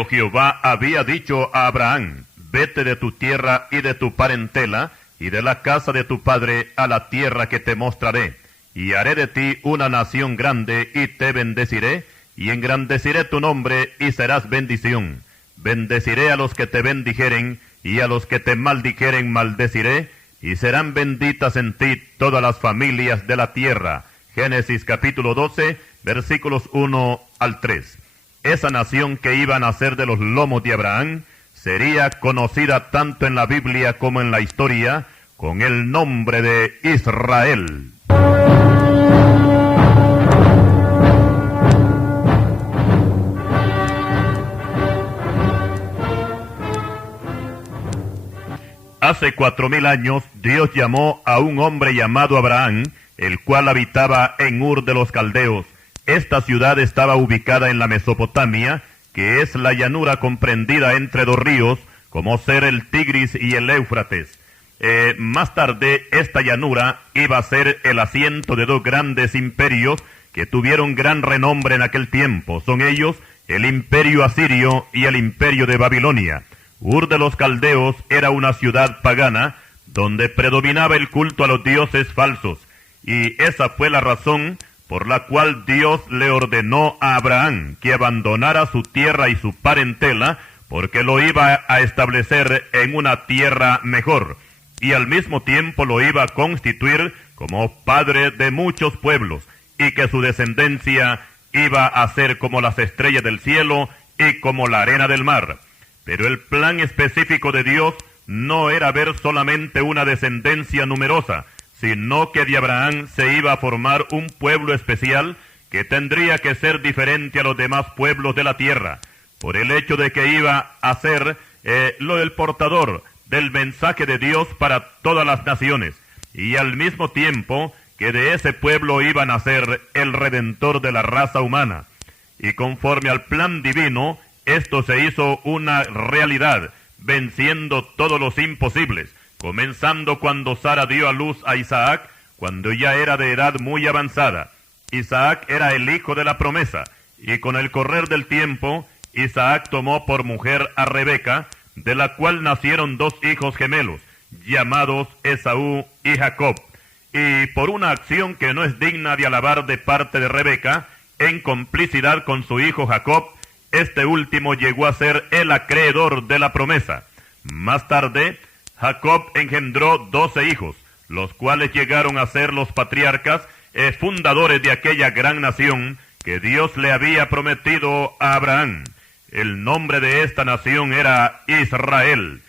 Pero Jehová había dicho a Abraham, vete de tu tierra y de tu parentela, y de la casa de tu padre a la tierra que te mostraré, y haré de ti una nación grande, y te bendeciré, y engrandeciré tu nombre, y serás bendición. Bendeciré a los que te bendijeren, y a los que te maldijeren maldeciré, y serán benditas en ti todas las familias de la tierra. Génesis capítulo 12, versículos 1 al 3. Esa nación que iba a nacer de los lomos de Abraham sería conocida tanto en la Biblia como en la historia con el nombre de Israel. Hace 4000 años Dios llamó a un hombre llamado Abraham, el cual habitaba en Ur de los Caldeos. Esta ciudad estaba ubicada en la Mesopotamia, que es la llanura comprendida entre dos ríos, como ser el Tigris y el Éufrates. Más tarde, esta llanura iba a ser el asiento de dos grandes imperios que tuvieron gran renombre en aquel tiempo. Son ellos el imperio asirio y el imperio de Babilonia. Ur de los Caldeos era una ciudad pagana donde predominaba el culto a los dioses falsos, y esa fue la razón por la cual Dios le ordenó a Abraham que abandonara su tierra y su parentela, porque lo iba a establecer en una tierra mejor, y al mismo tiempo lo iba a constituir como padre de muchos pueblos, y que su descendencia iba a ser como las estrellas del cielo y como la arena del mar. Pero el plan específico de Dios no era ver solamente una descendencia numerosa, sino que de Abraham se iba a formar un pueblo especial que tendría que ser diferente a los demás pueblos de la tierra, por el hecho de que iba a ser el portador del mensaje de Dios para todas las naciones, y al mismo tiempo que de ese pueblo iba a nacer el Redentor de la raza humana. Y conforme al plan divino, esto se hizo una realidad, venciendo todos los imposibles, comenzando cuando Sara dio a luz a Isaac, cuando ya era de edad muy avanzada. Isaac era el hijo de la promesa, y con el correr del tiempo, Isaac tomó por mujer a Rebeca, de la cual nacieron dos hijos gemelos, llamados Esaú y Jacob. Y por una acción que no es digna de alabar de parte de Rebeca, en complicidad con su hijo Jacob, este último llegó a ser el acreedor de la promesa. Más tarde, Jacob engendró 12 hijos, los cuales llegaron a ser los patriarcas, fundadores de aquella gran nación que Dios le había prometido a Abraham. El nombre de esta nación era Israel.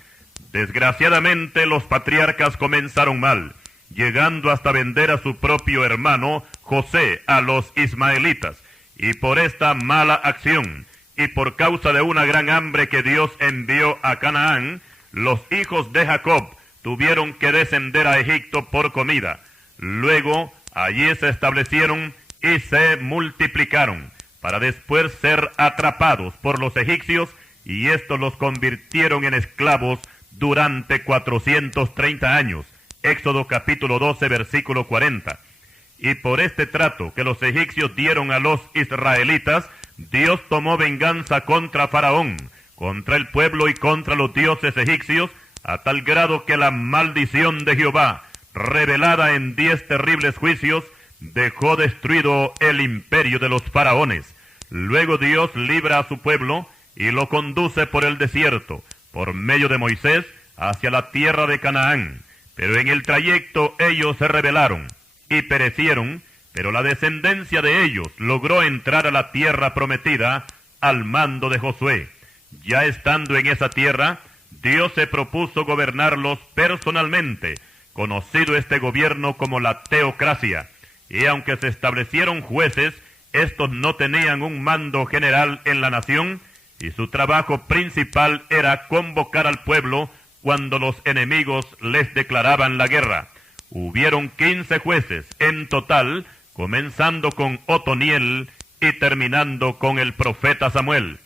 Desgraciadamente, los patriarcas comenzaron mal, llegando hasta vender a su propio hermano José a los ismaelitas, y por esta mala acción, y por causa de una gran hambre que Dios envió a Canaán, los hijos de Jacob tuvieron que descender a Egipto por comida. Luego, allí se establecieron y se multiplicaron, para después ser atrapados por los egipcios, y estos los convirtieron en esclavos durante 430 años. Éxodo capítulo 12, versículo 40. Y por este trato que los egipcios dieron a los israelitas, Dios tomó venganza contra Faraón, contra el pueblo y contra los dioses egipcios, a tal grado que la maldición de Jehová, revelada en 10 terribles juicios, dejó destruido el imperio de los faraones. Luego Dios libra a su pueblo y lo conduce por el desierto, por medio de Moisés, hacia la tierra de Canaán. Pero en el trayecto ellos se rebelaron y perecieron, pero la descendencia de ellos logró entrar a la tierra prometida al mando de Josué. Ya estando en esa tierra, Dios se propuso gobernarlos personalmente, conocido este gobierno como la teocracia, y aunque se establecieron jueces, estos no tenían un mando general en la nación, y su trabajo principal era convocar al pueblo cuando los enemigos les declaraban la guerra. Hubieron 15 jueces en total, comenzando con Otoniel y terminando con el profeta Samuel.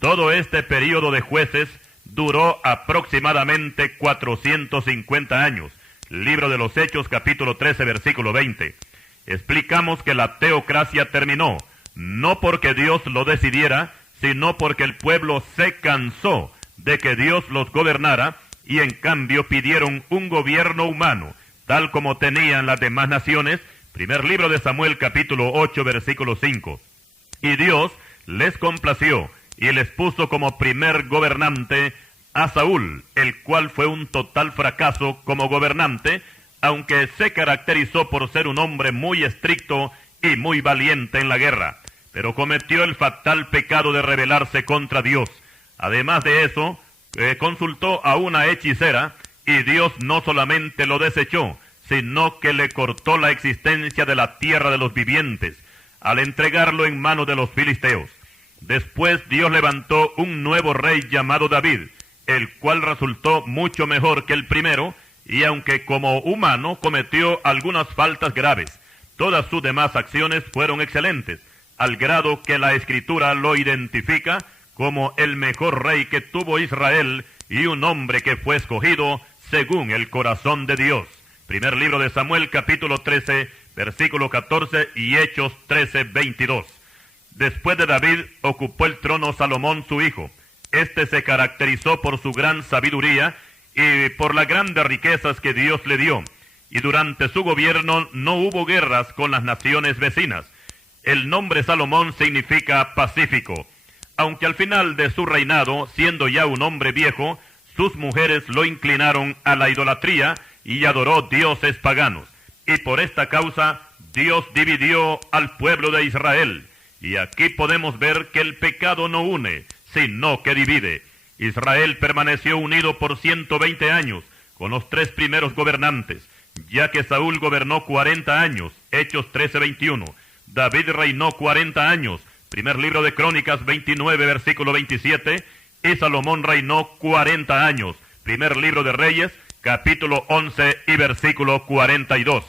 Todo este período de jueces duró aproximadamente 450 años. Libro de los Hechos, capítulo 13, versículo 20. Explicamos que la teocracia terminó, no porque Dios lo decidiera, sino porque el pueblo se cansó de que Dios los gobernara y en cambio pidieron un gobierno humano, tal como tenían las demás naciones. Primer libro de Samuel, capítulo 8, versículo 5. Y Dios les complació y les puso como primer gobernante a Saúl, el cual fue un total fracaso como gobernante, aunque se caracterizó por ser un hombre muy estricto y muy valiente en la guerra, pero cometió el fatal pecado de rebelarse contra Dios. Además de eso, consultó a una hechicera y Dios no solamente lo desechó, sino que le cortó la existencia de la tierra de los vivientes, al entregarlo en manos de los filisteos. Después Dios levantó un nuevo rey llamado David, el cual resultó mucho mejor que el primero, y aunque como humano cometió algunas faltas graves, todas sus demás acciones fueron excelentes, al grado que la Escritura lo identifica como el mejor rey que tuvo Israel y un hombre que fue escogido según el corazón de Dios. Primer libro de Samuel, capítulo 13, versículo 14 y Hechos 13, 22. Después de David ocupó el trono Salomón su hijo. Este se caracterizó por su gran sabiduría y por las grandes riquezas que Dios le dio. Y durante su gobierno no hubo guerras con las naciones vecinas. El nombre Salomón significa pacífico. Aunque al final de su reinado, siendo ya un hombre viejo, sus mujeres lo inclinaron a la idolatría y adoró dioses paganos. Y por esta causa, Dios dividió al pueblo de Israel. Y aquí podemos ver que el pecado no une, sino que divide. Israel permaneció unido por 120 años con los tres primeros gobernantes, ya que Saúl gobernó 40 años, Hechos 13:21. David reinó 40 años, primer libro de Crónicas 29, versículo 27, y Salomón reinó 40 años, primer libro de Reyes, capítulo 11 y versículo 42.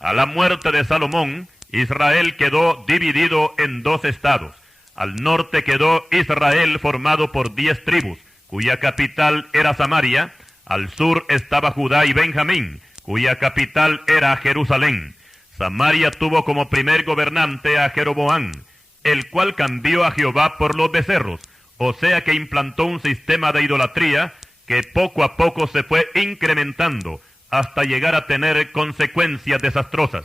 A la muerte de Salomón, Israel quedó dividido en dos estados. Al norte quedó Israel formado por 10 tribus, cuya capital era Samaria. Al sur estaba Judá y Benjamín, cuya capital era Jerusalén. Samaria tuvo como primer gobernante a Jeroboam, el cual cambió a Jehová por los becerros, o sea que implantó un sistema de idolatría que poco a poco se fue incrementando hasta llegar a tener consecuencias desastrosas.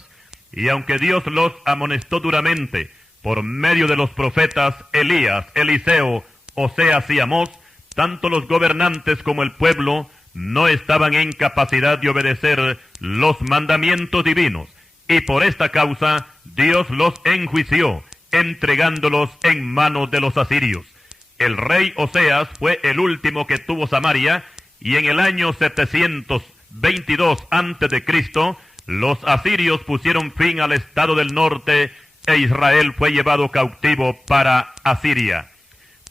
Y aunque Dios los amonestó duramente por medio de los profetas Elías, Eliseo, Oseas y Amós, tanto los gobernantes como el pueblo no estaban en capacidad de obedecer los mandamientos divinos, y por esta causa Dios los enjuició, entregándolos en manos de los asirios. El rey Oseas fue el último que tuvo Samaria, y en el año 722 a.C., los asirios pusieron fin al estado del norte, e Israel fue llevado cautivo para Asiria.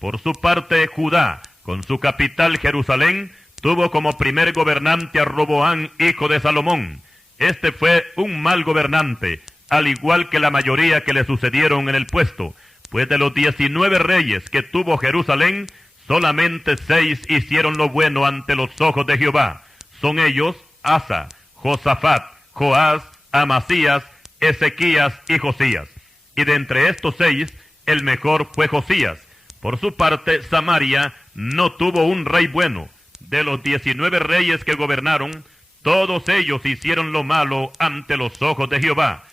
Por su parte, Judá, con su capital Jerusalén, tuvo como primer gobernante a Roboam, hijo de Salomón. Este fue un mal gobernante, al igual que la mayoría que le sucedieron en el puesto, pues de los 19 reyes que tuvo Jerusalén, solamente 6 hicieron lo bueno ante los ojos de Jehová. Son ellos Asa, Josafat, Joás, Amasías, Ezequías y Josías. Y de entre estos 6, el mejor fue Josías. Por su parte, Samaria no tuvo un rey bueno. De los 19 reyes que gobernaron, todos ellos hicieron lo malo ante los ojos de Jehová.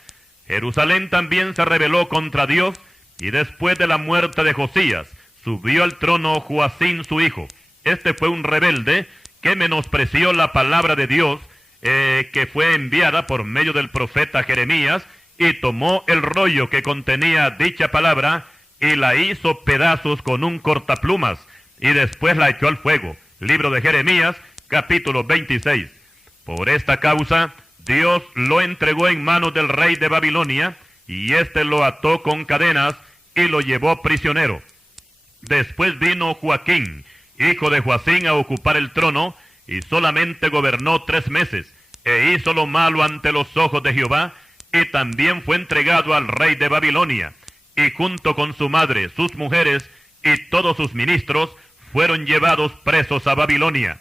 Jerusalén también se rebeló contra Dios, y después de la muerte de Josías, subió al trono Joacim su hijo. Este fue un rebelde que menospreció la palabra de Dios, que fue enviada por medio del profeta Jeremías, y tomó el rollo que contenía dicha palabra, y la hizo pedazos con un cortaplumas, y después la echó al fuego. Libro de Jeremías, capítulo 26. Por esta causa, Dios lo entregó en manos del rey de Babilonia, y éste lo ató con cadenas y lo llevó prisionero. Después vino Joaquín, hijo de Joacim, a ocupar el trono, y solamente gobernó 3 meses, e hizo lo malo ante los ojos de Jehová, y también fue entregado al rey de Babilonia, y junto con su madre, sus mujeres y todos sus ministros, fueron llevados presos a Babilonia.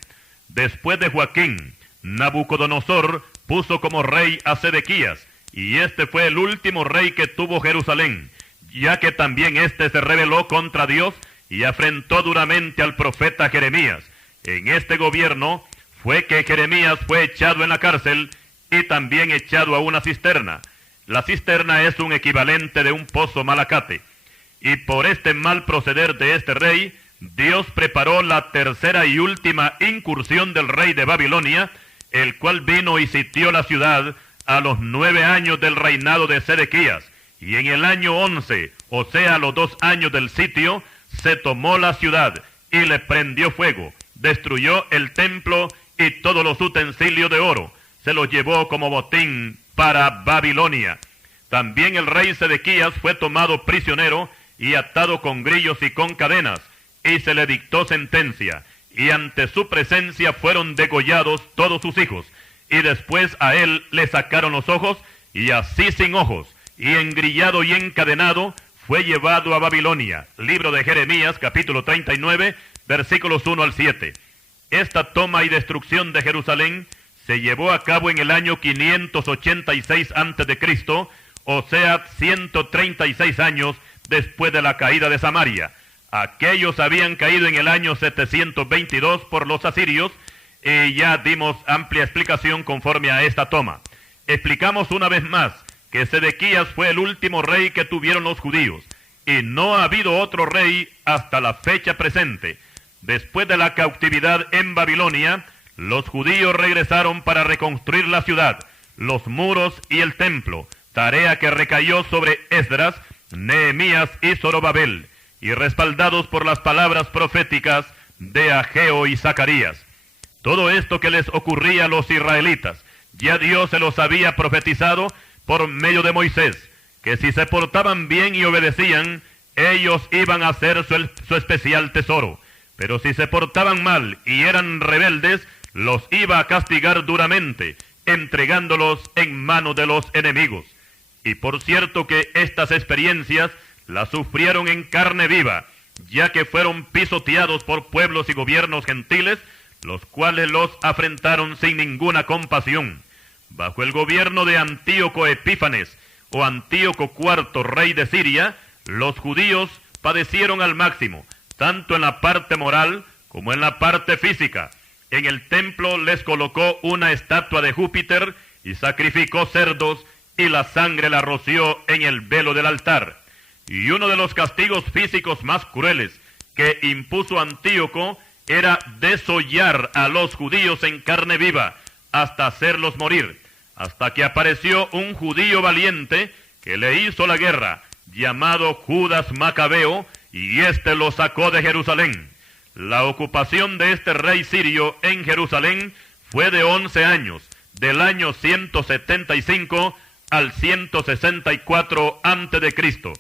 Después de Joaquín, Nabucodonosor puso como rey a Sedequías, y este fue el último rey que tuvo Jerusalén, ya que también éste se rebeló contra Dios y afrentó duramente al profeta Jeremías. En este gobierno fue que Jeremías fue echado en la cárcel y también echado a una cisterna. La cisterna es un equivalente de un pozo malacate. Y por este mal proceder de este rey, Dios preparó la tercera y última incursión del rey de Babilonia, el cual vino y sitió la ciudad a los 9 años del reinado de Sedequías. Y en el año 11, o sea, los 2 años del sitio, se tomó la ciudad y le prendió fuego, destruyó el templo y todos los utensilios de oro, se los llevó como botín para Babilonia. También el rey Sedequías fue tomado prisionero y atado con grillos y con cadenas, y se le dictó sentencia, y ante su presencia fueron degollados todos sus hijos, y después a él le sacaron los ojos, y así sin ojos, y engrillado y encadenado, fue llevado a Babilonia. Libro de Jeremías, capítulo 39, versículos 1 al 7. Esta toma y destrucción de Jerusalén se llevó a cabo en el año 586 a.C., o sea, 136 años después de la caída de Samaria. Aquellos habían caído en el año 722 por los asirios, y ya dimos amplia explicación conforme a esta toma. Explicamos una vez más que Sedequías fue el último rey que tuvieron los judíos, y no ha habido otro rey hasta la fecha presente. Después de la cautividad en Babilonia, los judíos regresaron para reconstruir la ciudad, los muros y el templo, tarea que recayó sobre Esdras, Nehemías y Zorobabel, y respaldados por las palabras proféticas de Ageo y Zacarías. Todo esto que les ocurría a los israelitas, ya Dios se los había profetizado por medio de Moisés, que si se portaban bien y obedecían, ellos iban a ser su especial tesoro. Pero si se portaban mal y eran rebeldes, los iba a castigar duramente, entregándolos en manos de los enemigos. Y por cierto que estas experiencias las sufrieron en carne viva, ya que fueron pisoteados por pueblos y gobiernos gentiles, los cuales los afrentaron sin ninguna compasión. Bajo el gobierno de Antíoco Epífanes, o Antíoco IV, rey de Siria, los judíos padecieron al máximo, tanto en la parte moral como en la parte física. En el templo les colocó una estatua de Júpiter y sacrificó cerdos, y la sangre la roció en el velo del altar. Y uno de los castigos físicos más crueles que impuso Antíoco era desollar a los judíos en carne viva, hasta hacerlos morir, hasta que apareció un judío valiente que le hizo la guerra, llamado Judas Macabeo, y éste lo sacó de Jerusalén. La ocupación de este rey sirio en Jerusalén fue de 11 años, del año 175 al 164 a.C.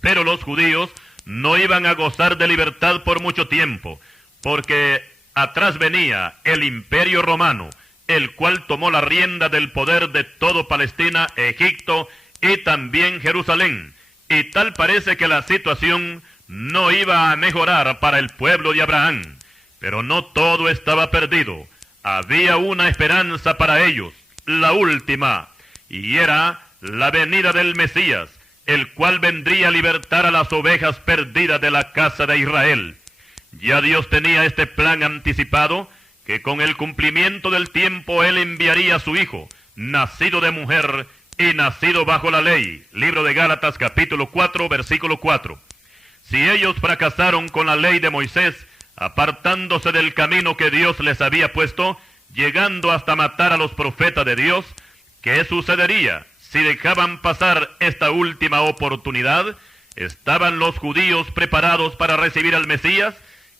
Pero los judíos no iban a gozar de libertad por mucho tiempo, porque atrás venía el Imperio Romano, el cual tomó la rienda del poder de todo Palestina, Egipto y también Jerusalén. Y tal parece que la situación no iba a mejorar para el pueblo de Abraham. Pero no todo estaba perdido. Había una esperanza para ellos, la última, y era la venida del Mesías, el cual vendría a libertar a las ovejas perdidas de la casa de Israel. Ya Dios tenía este plan anticipado, que con el cumplimiento del tiempo Él enviaría a su Hijo, nacido de mujer y nacido bajo la ley. Libro de Gálatas, capítulo 4, versículo 4. Si ellos fracasaron con la ley de Moisés, apartándose del camino que Dios les había puesto, llegando hasta matar a los profetas de Dios, ¿qué sucedería si dejaban pasar esta última oportunidad? ¿Estaban los judíos preparados para recibir al Mesías?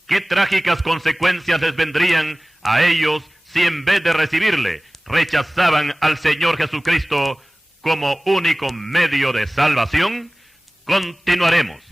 ¿Qué trágicas consecuencias les vendrían a ellos si en vez de recibirle, rechazaban al Señor Jesucristo como único medio de salvación? Continuaremos.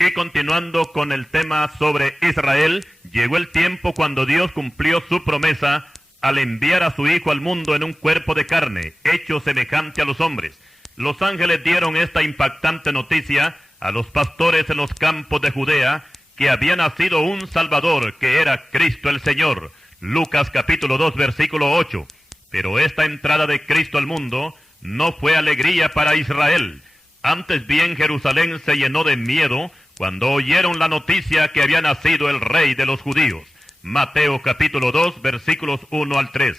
Y continuando con el tema sobre Israel, llegó el tiempo cuando Dios cumplió su promesa al enviar a su Hijo al mundo en un cuerpo de carne, hecho semejante a los hombres. Los ángeles dieron esta impactante noticia a los pastores en los campos de Judea, que había nacido un Salvador, que era Cristo el Señor. Lucas capítulo 2, versículo 8. Pero esta entrada de Cristo al mundo no fue alegría para Israel. Antes bien Jerusalén se llenó de miedo cuando oyeron la noticia que había nacido el rey de los judíos. Mateo capítulo 2, versículos 1 al 3.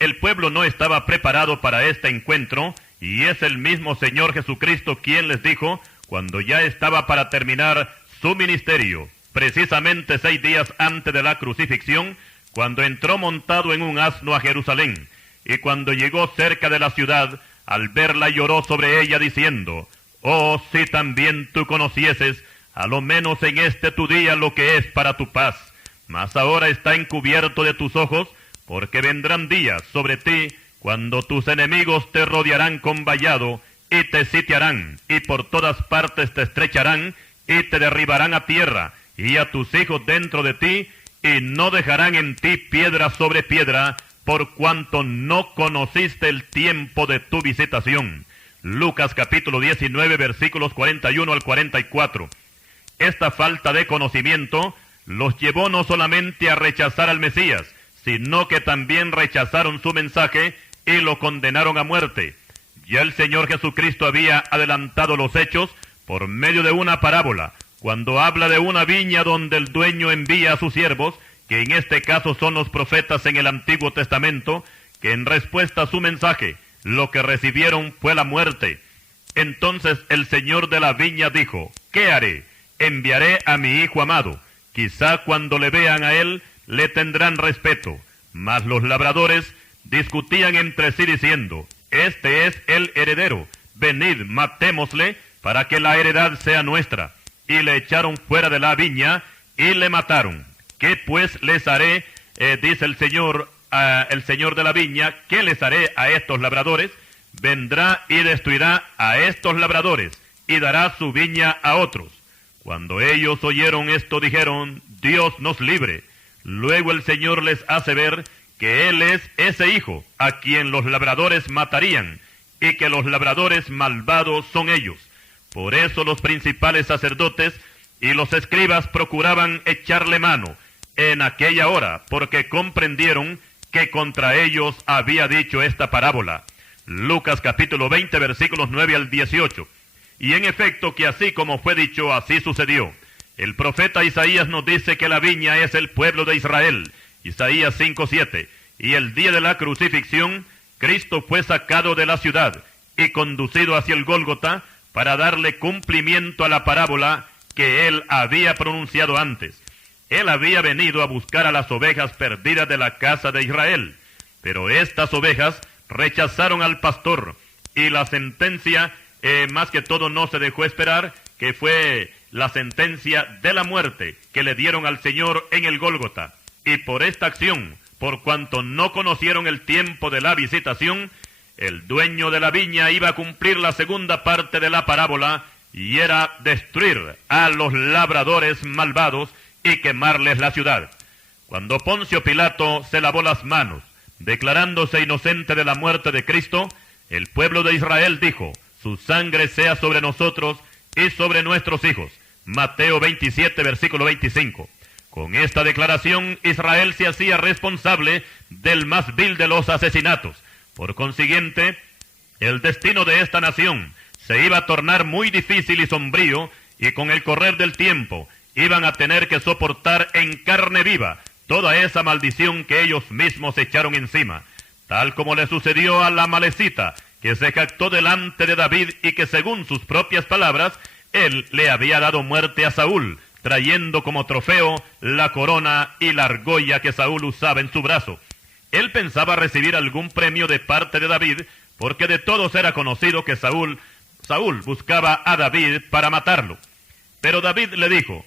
El pueblo no estaba preparado para este encuentro, y es el mismo Señor Jesucristo quien les dijo, cuando ya estaba para terminar su ministerio, precisamente 6 días antes de la crucifixión, cuando entró montado en un asno a Jerusalén, y cuando llegó cerca de la ciudad, al verla lloró sobre ella diciendo, «Oh, si también tú conocieses, a lo menos en este tu día lo que es para tu paz, mas ahora está encubierto de tus ojos, porque vendrán días sobre ti, cuando tus enemigos te rodearán con vallado, y te sitiarán, y por todas partes te estrecharán, y te derribarán a tierra, y a tus hijos dentro de ti, y no dejarán en ti piedra sobre piedra, por cuanto no conociste el tiempo de tu visitación». Lucas capítulo 19, versículos 41 al 44. Esta falta de conocimiento los llevó no solamente a rechazar al Mesías, sino que también rechazaron su mensaje y lo condenaron a muerte. Ya el Señor Jesucristo había adelantado los hechos por medio de una parábola, cuando habla de una viña donde el dueño envía a sus siervos, que en este caso son los profetas en el Antiguo Testamento, que en respuesta a su mensaje, lo que recibieron fue la muerte. Entonces el Señor de la viña dijo, ¿qué haré? Enviaré a mi hijo amado. Quizá cuando le vean a él, le tendrán respeto. Mas los labradores discutían entre sí diciendo, este es el heredero, venid, matémosle, para que la heredad sea nuestra. Y le echaron fuera de la viña, y le mataron. ¿Qué pues les haré? Dice el Señor de la viña, ¿qué les haré a estos labradores? Vendrá y destruirá a estos labradores, y dará su viña a otros. Cuando ellos oyeron esto, dijeron, Dios nos libre. Luego el Señor les hace ver que Él es ese hijo, a quien los labradores matarían, y que los labradores malvados son ellos. Por eso los principales sacerdotes y los escribas procuraban echarle mano en aquella hora, porque comprendieron que contra ellos había dicho esta parábola. Lucas capítulo 20, versículos 9 al 18. Y en efecto que así como fue dicho, así sucedió. El profeta Isaías nos dice que la viña es el pueblo de Israel. Isaías 5:7. Y el día de la crucifixión, Cristo fue sacado de la ciudad y conducido hacia el Gólgota para darle cumplimiento a la parábola que él había pronunciado antes. Él había venido a buscar a las ovejas perdidas de la casa de Israel, pero estas ovejas rechazaron al pastor, y la sentencia, más que todo no se dejó esperar, que fue la sentencia de la muerte que le dieron al Señor en el Gólgota. Y por esta acción, por cuanto no conocieron el tiempo de la visitación, el dueño de la viña iba a cumplir la segunda parte de la parábola, y era destruir a los labradores malvados y quemarles la ciudad. Cuando Poncio Pilato se lavó las manos, declarándose inocente de la muerte de Cristo, el pueblo de Israel dijo, su sangre sea sobre nosotros y sobre nuestros hijos. Mateo 27, versículo 25. Con esta declaración, Israel se hacía responsable del más vil de los asesinatos. Por consiguiente, el destino de esta nación se iba a tornar muy difícil y sombrío, y con el correr del tiempo iban a tener que soportar en carne viva toda esa maldición que ellos mismos echaron encima, tal como le sucedió a la Amalecita, que se jactó delante de David y que según sus propias palabras, él le había dado muerte a Saúl, trayendo como trofeo la corona y la argolla que Saúl usaba en su brazo. Él pensaba recibir algún premio de parte de David, porque de todos era conocido que Saúl buscaba a David para matarlo. Pero David le dijo,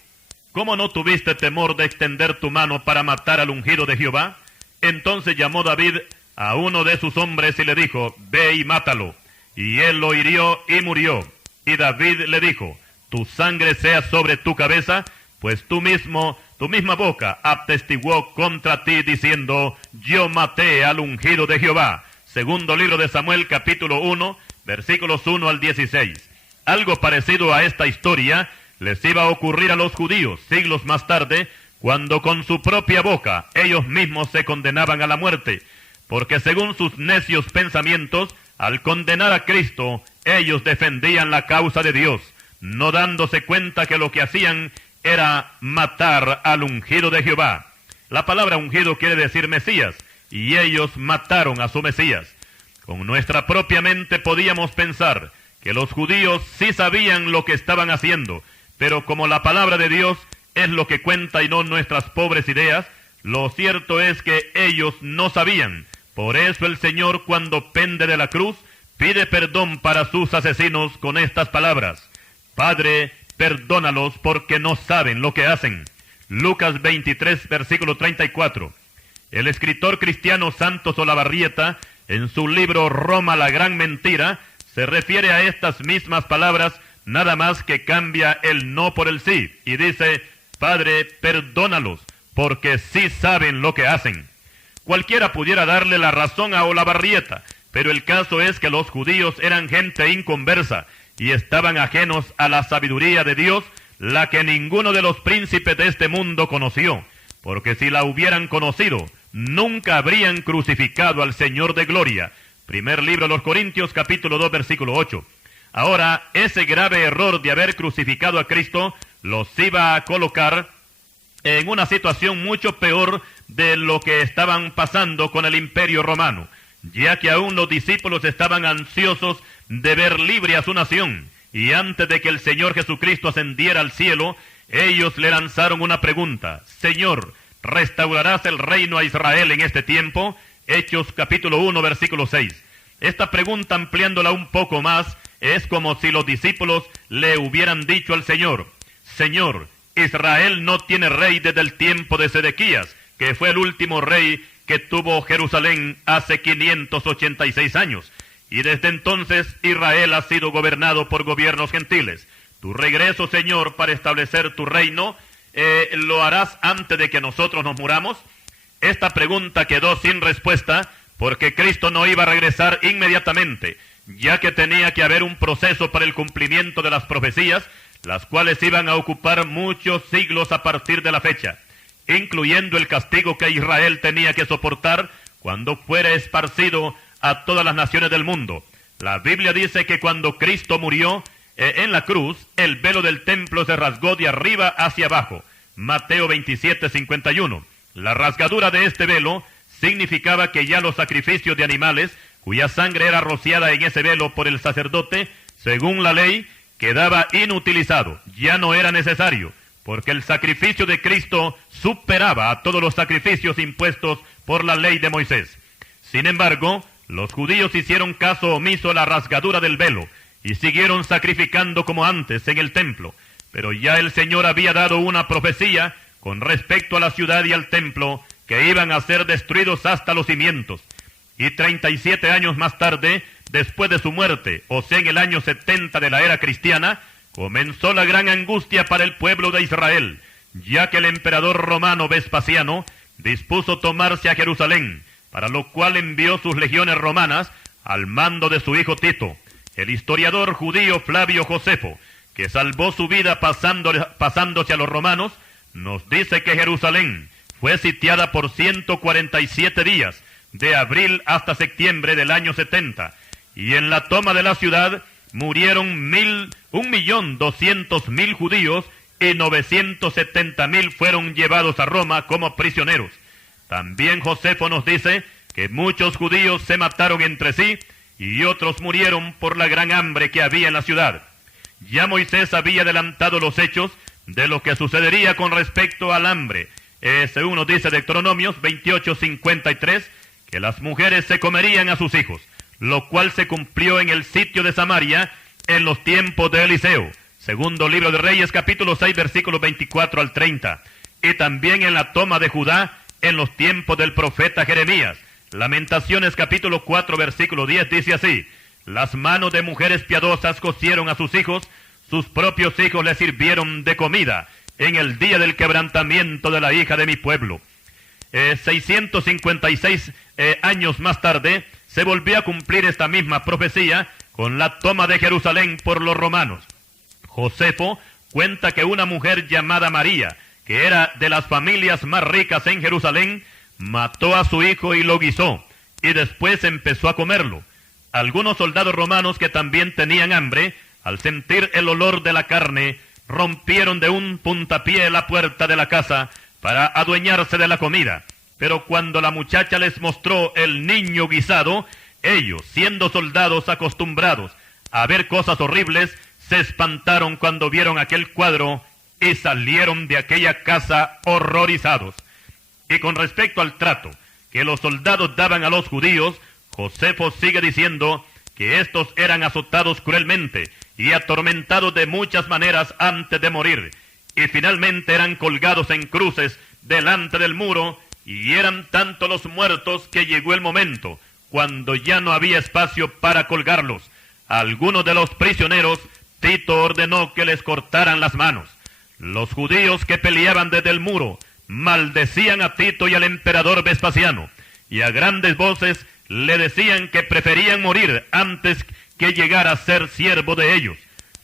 ¿cómo no tuviste temor de extender tu mano para matar al ungido de Jehová? Entonces llamó David a uno de sus hombres y le dijo, ve y mátalo. Y él lo hirió y murió. Y David le dijo, tu sangre sea sobre tu cabeza, pues tu misma boca atestiguó contra ti diciendo, yo maté al ungido de Jehová. Segundo libro de Samuel, capítulo 1, versículos 1 al 16. Algo parecido a esta historia les iba a ocurrir a los judíos siglos más tarde, cuando con su propia boca ellos mismos se condenaban a la muerte, porque según sus necios pensamientos, al condenar a Cristo, ellos defendían la causa de Dios, no dándose cuenta que lo que hacían era matar al ungido de Jehová. La palabra ungido quiere decir Mesías, y ellos mataron a su Mesías. Con nuestra propia mente podíamos pensar que los judíos sí sabían lo que estaban haciendo, pero como la palabra de Dios es lo que cuenta y no nuestras pobres ideas, lo cierto es que ellos no sabían. Por eso el Señor, cuando pende de la cruz, pide perdón para sus asesinos con estas palabras: Padre, perdónalos porque no saben lo que hacen. Lucas 23, versículo 34. El escritor cristiano Santos Olavarrieta, en su libro Roma la gran mentira, se refiere a estas mismas palabras, nada más que cambia el no por el sí, y dice: Padre, perdónalos, porque sí saben lo que hacen. Cualquiera pudiera darle la razón a Olavarrieta, pero el caso es que los judíos eran gente inconversa, y estaban ajenos a la sabiduría de Dios, la que ninguno de los príncipes de este mundo conoció, porque si la hubieran conocido, nunca habrían crucificado al Señor de gloria. Primer libro de los Corintios, capítulo 2, versículo 8. Ahora, ese grave error de haber crucificado a Cristo los iba a colocar en una situación mucho peor de lo que estaban pasando con el Imperio Romano, ya que aún los discípulos estaban ansiosos de ver libre a su nación, y antes de que el Señor Jesucristo ascendiera al cielo, ellos le lanzaron una pregunta: Señor, ¿restaurarás el reino a Israel en este tiempo? Hechos capítulo 1, versículo 6. Esta pregunta, ampliándola un poco más, es como si los discípulos le hubieran dicho al Señor: Señor, Israel no tiene rey desde el tiempo de Sedequías, que fue el último rey que tuvo Jerusalén hace 586 años. Y desde entonces Israel ha sido gobernado por gobiernos gentiles. Tu regreso, Señor, para establecer tu reino, ¿lo harás antes de que nosotros nos muramos? Esta pregunta quedó sin respuesta porque Cristo no iba a regresar inmediatamente, ya que tenía que haber un proceso para el cumplimiento de las profecías, las cuales iban a ocupar muchos siglos a partir de la fecha, incluyendo el castigo que Israel tenía que soportar cuando fuera esparcido a todas las naciones del mundo. La Biblia dice que cuando Cristo murió en la cruz, el velo del templo se rasgó de arriba hacia abajo. Mateo 27, 51. La rasgadura de este velo significaba que ya los sacrificios de animales, cuya sangre era rociada en ese velo por el sacerdote, según la ley, quedaba inutilizado, ya no era necesario, porque el sacrificio de Cristo superaba a todos los sacrificios impuestos por la ley de Moisés. Sin embargo, los judíos hicieron caso omiso a la rasgadura del velo y siguieron sacrificando como antes en el templo, pero ya el Señor había dado una profecía con respecto a la ciudad y al templo, que iban a ser destruidos hasta los cimientos. Y 37 años más tarde, después de su muerte, o sea en el año 70 de la era cristiana, comenzó la gran angustia para el pueblo de Israel, ya que el emperador romano Vespasiano dispuso tomarse a Jerusalén, para lo cual envió sus legiones romanas al mando de su hijo Tito. El historiador judío Flavio Josefo, que salvó su vida pasándose a los romanos, nos dice que Jerusalén fue sitiada por 147 días, de abril hasta septiembre del año 70, y en la toma de la ciudad murieron 1.200.000 judíos y 970.000 fueron llevados a Roma como prisioneros. También Josefo nos dice que muchos judíos se mataron entre sí y otros murieron por la gran hambre que había en la ciudad. Ya Moisés había adelantado los hechos de lo que sucedería con respecto al hambre. Según nos dice Deuteronomios 28:53, que las mujeres se comerían a sus hijos, lo cual se cumplió en el sitio de Samaria en los tiempos de Eliseo. Segundo libro de Reyes, capítulo 6, versículos 24 al 30. Y también en la toma de Judá en los tiempos del profeta Jeremías. Lamentaciones, capítulo 4, versículo 10, dice así: las manos de mujeres piadosas cocieron a sus hijos propios hijos les sirvieron de comida en el día del quebrantamiento de la hija de mi pueblo. 656 años más tarde, se volvió a cumplir esta misma profecía con la toma de Jerusalén por los romanos. Josefo cuenta que una mujer llamada María, que era de las familias más ricas en Jerusalén, mató a su hijo y lo guisó, y después empezó a comerlo. Algunos soldados romanos que también tenían hambre, al sentir el olor de la carne, rompieron de un puntapié la puerta de la casa para adueñarse de la comida. Pero cuando la muchacha les mostró el niño guisado, ellos, siendo soldados acostumbrados a ver cosas horribles, se espantaron cuando vieron aquel cuadro y salieron de aquella casa horrorizados. Y con respecto al trato que los soldados daban a los judíos, Josefo sigue diciendo que estos eran azotados cruelmente y atormentados de muchas maneras antes de morir, y finalmente eran colgados en cruces delante del muro, y eran tanto los muertos que llegó el momento cuando ya no había espacio para colgarlos. A algunos de los prisioneros Tito ordenó que les cortaran las manos. Los judíos que peleaban desde el muro maldecían a Tito y al emperador Vespasiano, y a grandes voces le decían que preferían morir antes que llegar a ser siervo de ellos.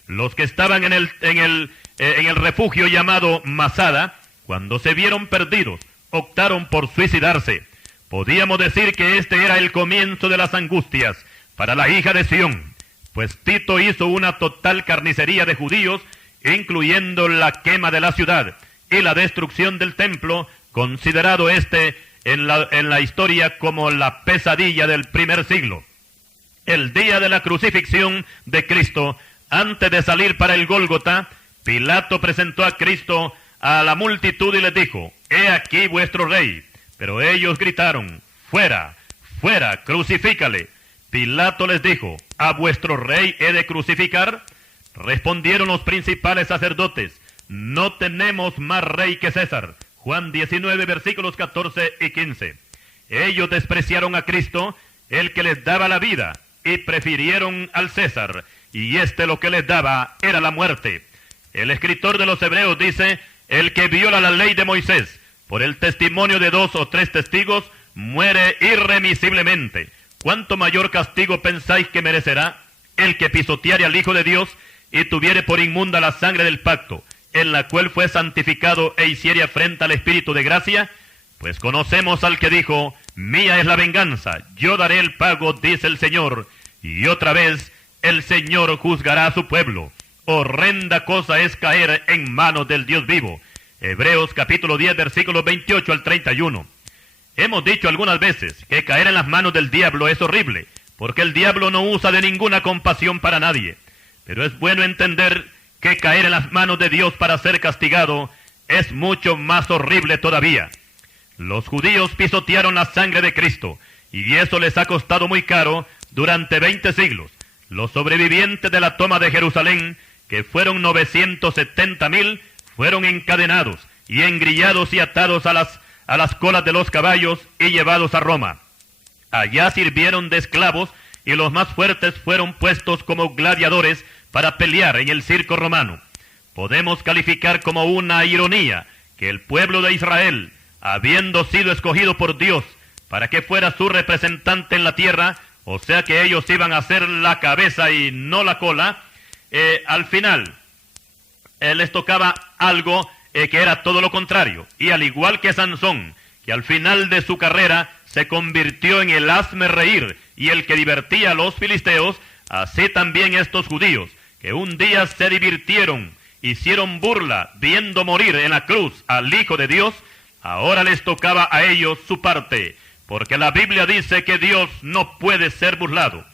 Los que estaban en el refugio llamado Masada, cuando se vieron perdidos, optaron por suicidarse. Podíamos decir que este era el comienzo de las angustias para la hija de Sión, pues Tito hizo una total carnicería de judíos, incluyendo la quema de la ciudad y la destrucción del templo, considerado en la historia como la pesadilla del primer siglo. El día de la crucifixión de Cristo, antes de salir para el Gólgota, Pilato presentó a Cristo a la multitud y les dijo: «He aquí vuestro rey». Pero ellos gritaron: «Fuera, fuera, crucifícale». Pilato les dijo: «¿A vuestro rey he de crucificar?». Respondieron los principales sacerdotes: «No tenemos más rey que César». Juan 19, versículos 14 y 15. Ellos despreciaron a Cristo, el que les daba la vida, y prefirieron al César, y lo que les daba era la muerte. El escritor de los Hebreos dice: «El que viola la ley de Moisés, por el testimonio de 2 o 3 testigos, muere irremisiblemente». ¿Cuánto mayor castigo pensáis que merecerá el que pisoteare al Hijo de Dios y tuviere por inmunda la sangre del pacto, en la cual fue santificado e hiciere afrenta al Espíritu de gracia? Pues conocemos al que dijo: «Mía es la venganza, yo daré el pago, dice el Señor». Y otra vez, el Señor juzgará a su pueblo. Horrenda cosa es caer en manos del Dios vivo. Hebreos capítulo 10, versículos 28 al 31. Hemos dicho algunas veces que caer en las manos del diablo es horrible, porque el diablo no usa de ninguna compasión para nadie. Pero es bueno entender que caer en las manos de Dios para ser castigado es mucho más horrible todavía. Los judíos pisotearon la sangre de Cristo, y eso les ha costado muy caro durante 20 siglos. Los sobrevivientes de la toma de Jerusalén, que fueron 970,000, fueron encadenados y engrillados y atados a las colas de los caballos y llevados a Roma. Allá sirvieron de esclavos, y los más fuertes fueron puestos como gladiadores para pelear en el circo romano. Podemos calificar como una ironía que el pueblo de Israel, habiendo sido escogido por Dios para que fuera su representante en la tierra, o sea que ellos iban a ser la cabeza y no la cola, al final les tocaba algo que era todo lo contrario. Y al igual que Sansón, que al final de su carrera se convirtió en el hazme reír y el que divertía a los filisteos, así también estos judíos, que un día se divirtieron, hicieron burla viendo morir en la cruz al Hijo de Dios, ahora les tocaba a ellos su parte, porque la Biblia dice que Dios no puede ser burlado.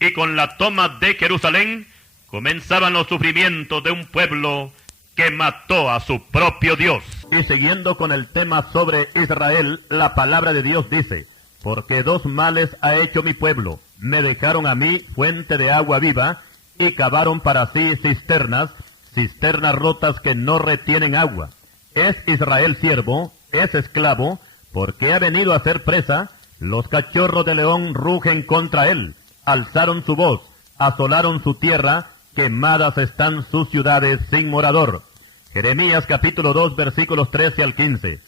Y con la toma de Jerusalén comenzaban los sufrimientos de un pueblo que mató a su propio Dios. Y siguiendo con el tema sobre Israel, la palabra de Dios dice: «Porque 2 males ha hecho mi pueblo, me dejaron a mí fuente de agua viva, y cavaron para sí cisternas rotas que no retienen agua. Es Israel siervo, es esclavo, porque ha venido a ser presa, los cachorros de león rugen contra él, alzaron su voz, asolaron su tierra, quemadas están sus ciudades sin morador». Jeremías capítulo 2, versículos 13 al 15.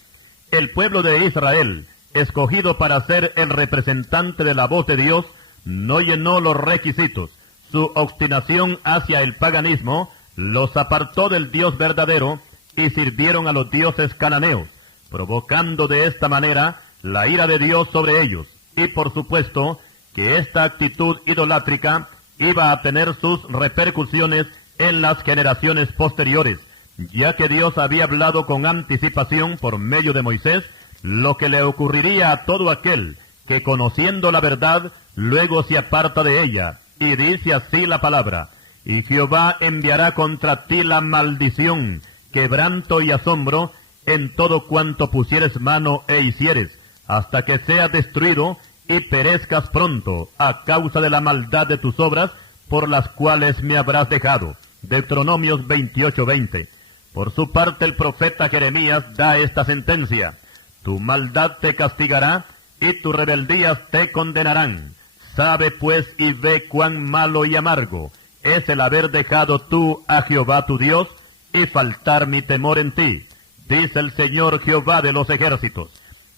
El pueblo de Israel, escogido para ser el representante de la voz de Dios, no llenó los requisitos. Su obstinación hacia el paganismo los apartó del Dios verdadero, y sirvieron a los dioses cananeos, provocando de esta manera la ira de Dios sobre ellos. Y por supuesto que esta actitud idolátrica iba a tener sus repercusiones en las generaciones posteriores, ya que Dios había hablado con anticipación por medio de Moisés lo que le ocurriría a todo aquel que, conociendo la verdad, luego se aparta de ella. Y dice así la palabra: y Jehová enviará contra ti la maldición, quebranto y asombro en todo cuanto pusieres mano e hicieres, hasta que seas destruido y perezcas pronto, a causa de la maldad de tus obras, por las cuales me habrás dejado. Deuteronomios 28:20. Por su parte el profeta Jeremías da esta sentencia: tu maldad te castigará, y tus rebeldías te condenarán. Sabe pues y ve cuán malo y amargo es el haber dejado tú a Jehová tu Dios, y faltar mi temor en ti, dice el Señor Jehová de los ejércitos.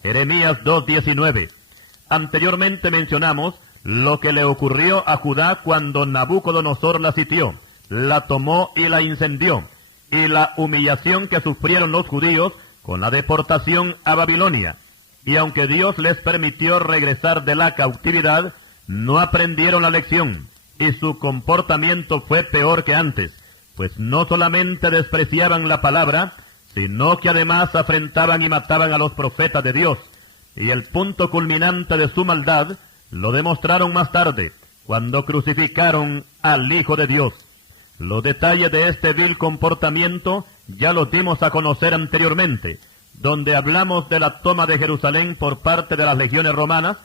Jeremías 2:19. Anteriormente mencionamos lo que le ocurrió a Judá cuando Nabucodonosor la sitió, la tomó y la incendió, y la humillación que sufrieron los judíos con la deportación a Babilonia. Y aunque Dios les permitió regresar de la cautividad, no aprendieron la lección, y su comportamiento fue peor que antes, pues no solamente despreciaban la palabra, sino que además afrentaban y mataban a los profetas de Dios. Y el punto culminante de su maldad lo demostraron más tarde, cuando crucificaron al Hijo de Dios. Los detalles de este vil comportamiento ya los dimos a conocer anteriormente, donde hablamos de la toma de Jerusalén por parte de las legiones romanas,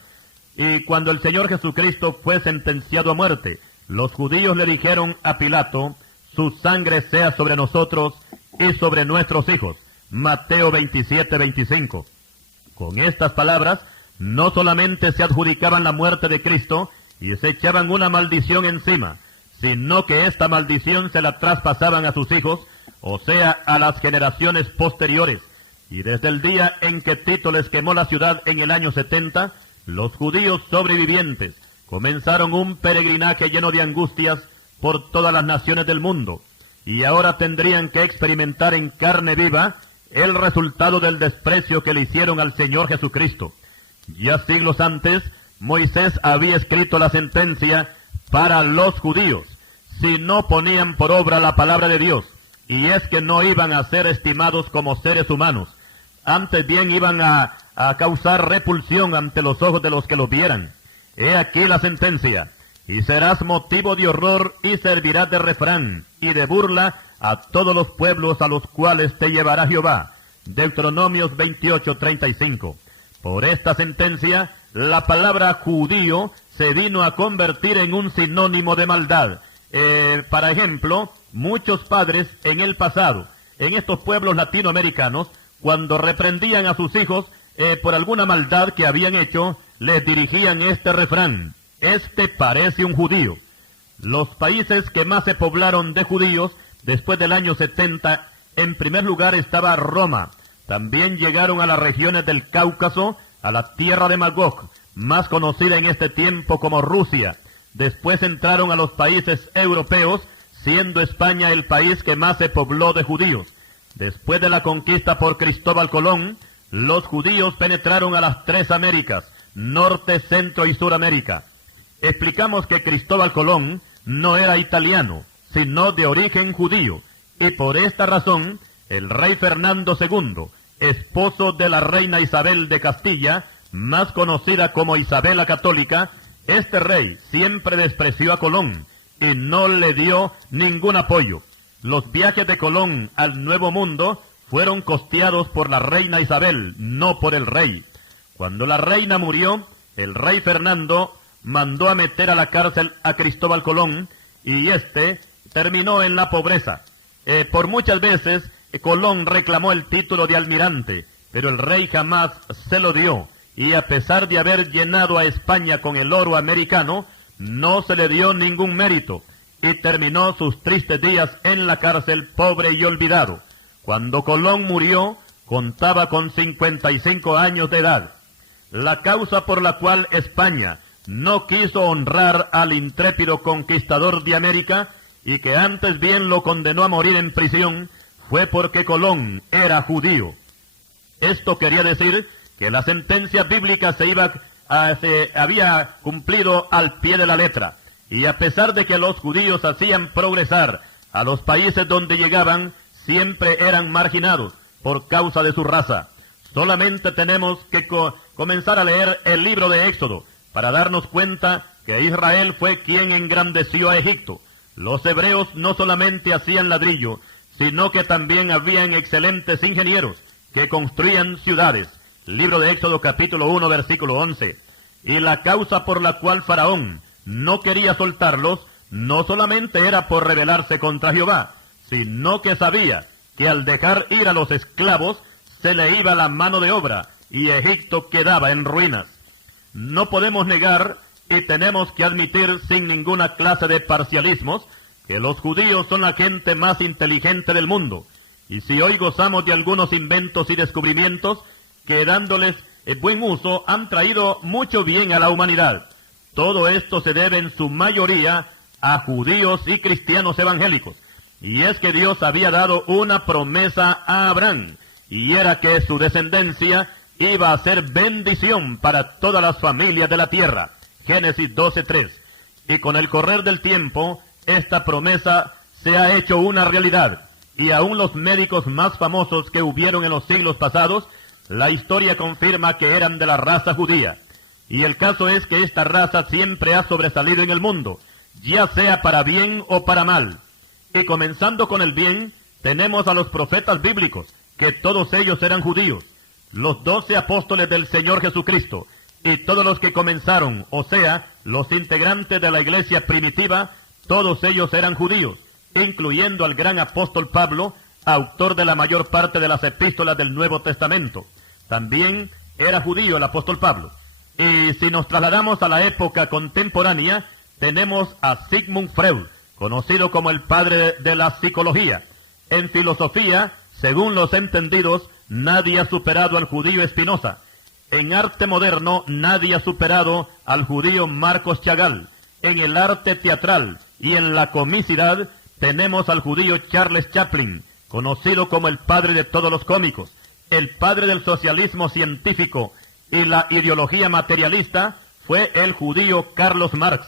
y cuando el Señor Jesucristo fue sentenciado a muerte, los judíos le dijeron a Pilato: su sangre sea sobre nosotros y sobre nuestros hijos. Mateo 27:25. Con estas palabras, no solamente se adjudicaban la muerte de Cristo y se echaban una maldición encima, sino que esta maldición se la traspasaban a sus hijos, o sea, a las generaciones posteriores. Y desde el día en que Tito les quemó la ciudad en el año 70, los judíos sobrevivientes comenzaron un peregrinaje lleno de angustias por todas las naciones del mundo, y ahora tendrían que experimentar en carne viva el resultado del desprecio que le hicieron al Señor Jesucristo. Ya siglos antes, Moisés había escrito la sentencia para los judíos si no ponían por obra la palabra de Dios, y es que no iban a ser estimados como seres humanos, antes bien iban a causar repulsión ante los ojos de los que los vieran. He aquí la sentencia: y serás motivo de horror y servirás de refrán y de burla a todos los pueblos a los cuales te llevará Jehová. Deuteronomios 28:35. Por esta sentencia, la palabra judío se vino a convertir en un sinónimo de maldad. Por ejemplo, muchos padres en el pasado, en estos pueblos latinoamericanos, cuando reprendían a sus hijos por alguna maldad que habían hecho, les dirigían este refrán: este parece un judío. Los países que más se poblaron de judíos después del año 70, en primer lugar estaba Roma. También llegaron a las regiones del Cáucaso, a la tierra de Magog, más conocida en este tiempo como Rusia. Después entraron a los países europeos, siendo España el país que más se pobló de judíos. Después de la conquista por Cristóbal Colón, los judíos penetraron a las tres Américas: Norte, Centro y Suramérica. Explicamos que Cristóbal Colón no era italiano, sino de origen judío, y por esta razón, el rey Fernando II, esposo de la reina Isabel de Castilla, más conocida como Isabel la Católica, este rey siempre despreció a Colón y no le dio ningún apoyo. Los viajes de Colón al Nuevo Mundo fueron costeados por la reina Isabel, no por el rey. Cuando la reina murió, el rey Fernando mandó a meter a la cárcel a Cristóbal Colón, y éste terminó en la pobreza. Por muchas veces Colón reclamó el título de almirante, pero el rey jamás se lo dio, y a pesar de haber llenado a España con el oro americano, no se le dio ningún mérito, y terminó sus tristes días en la cárcel, pobre y olvidado. Cuando Colón murió, contaba con 55 años de edad. La causa por la cual España no quiso honrar al intrépido conquistador de América, y que antes bien lo condenó a morir en prisión, fue porque Colón era judío. Esto quería decir que la sentencia bíblica se había cumplido al pie de la letra. Y a pesar de que los judíos hacían progresar a los países donde llegaban, siempre eran marginados por causa de su raza. Solamente tenemos que comenzar a leer el libro de Éxodo para darnos cuenta que Israel fue quien engrandeció a Egipto. Los hebreos no solamente hacían ladrillo, sino que también habían excelentes ingenieros que construían ciudades. Libro de Éxodo capítulo 1 versículo 11. Y la causa por la cual Faraón no quería soltarlos no solamente era por rebelarse contra Jehová, sino que sabía que al dejar ir a los esclavos se le iba la mano de obra y Egipto quedaba en ruinas. No podemos negar y tenemos que admitir sin ninguna clase de parcialismos que los judíos son la gente más inteligente del mundo. Y si hoy gozamos de algunos inventos y descubrimientos que dándoles buen uso han traído mucho bien a la humanidad, todo esto se debe en su mayoría a judíos y cristianos evangélicos. Y es que Dios había dado una promesa a Abraham, y era que su descendencia iba a ser bendición para todas las familias de la tierra. Génesis 12:3. Y con el correr del tiempo, esta promesa se ha hecho una realidad. Y aún los médicos más famosos que hubieron en los siglos pasados, la historia confirma que eran de la raza judía. Y el caso es que esta raza siempre ha sobresalido en el mundo, ya sea para bien o para mal. Y comenzando con el bien, tenemos a los profetas bíblicos, que todos ellos eran judíos. Los 12 apóstoles del Señor Jesucristo, y todos los que comenzaron, o sea, los integrantes de la iglesia primitiva, todos ellos eran judíos, incluyendo al gran apóstol Pablo, autor de la mayor parte de las epístolas del Nuevo Testamento. También era judío el apóstol Pablo. Y si nos trasladamos a la época contemporánea, tenemos a Sigmund Freud, conocido como el padre de la psicología. En filosofía, según los entendidos, nadie ha superado al judío Spinoza. En arte moderno, nadie ha superado al judío Marcos Chagall. En el arte teatral y en la comicidad, tenemos al judío Charles Chaplin, conocido como el padre de todos los cómicos, el padre del socialismo científico y la ideología materialista fue el judío Carlos Marx.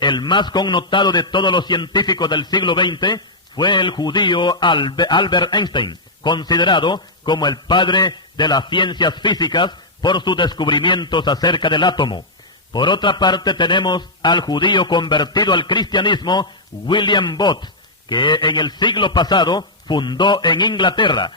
El más connotado de todos los científicos del siglo XX fue el judío Albert Einstein, considerado como el padre de las ciencias físicas por sus descubrimientos acerca del átomo. Por otra parte tenemos al judío convertido al cristianismo William Booth, que en el siglo pasado fundó en Inglaterra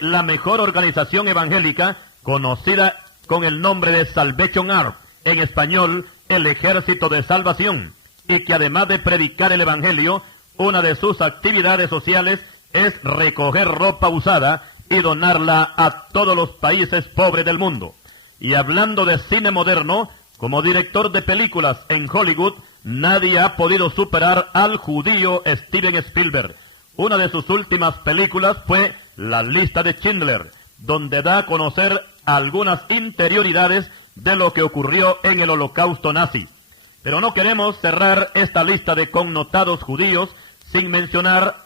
la mejor organización evangélica conocida con el nombre de Salvation Army, en español, el Ejército de Salvación, y que además de predicar el evangelio, una de sus actividades sociales es recoger ropa usada y donarla a todos los países pobres del mundo. Y hablando de cine moderno, como director de películas en Hollywood, nadie ha podido superar al judío Steven Spielberg. Una de sus últimas películas fue La lista de Schindler, donde da a conocer algunas interioridades de lo que ocurrió en el Holocausto nazi. Pero no queremos cerrar esta lista de connotados judíos sin mencionar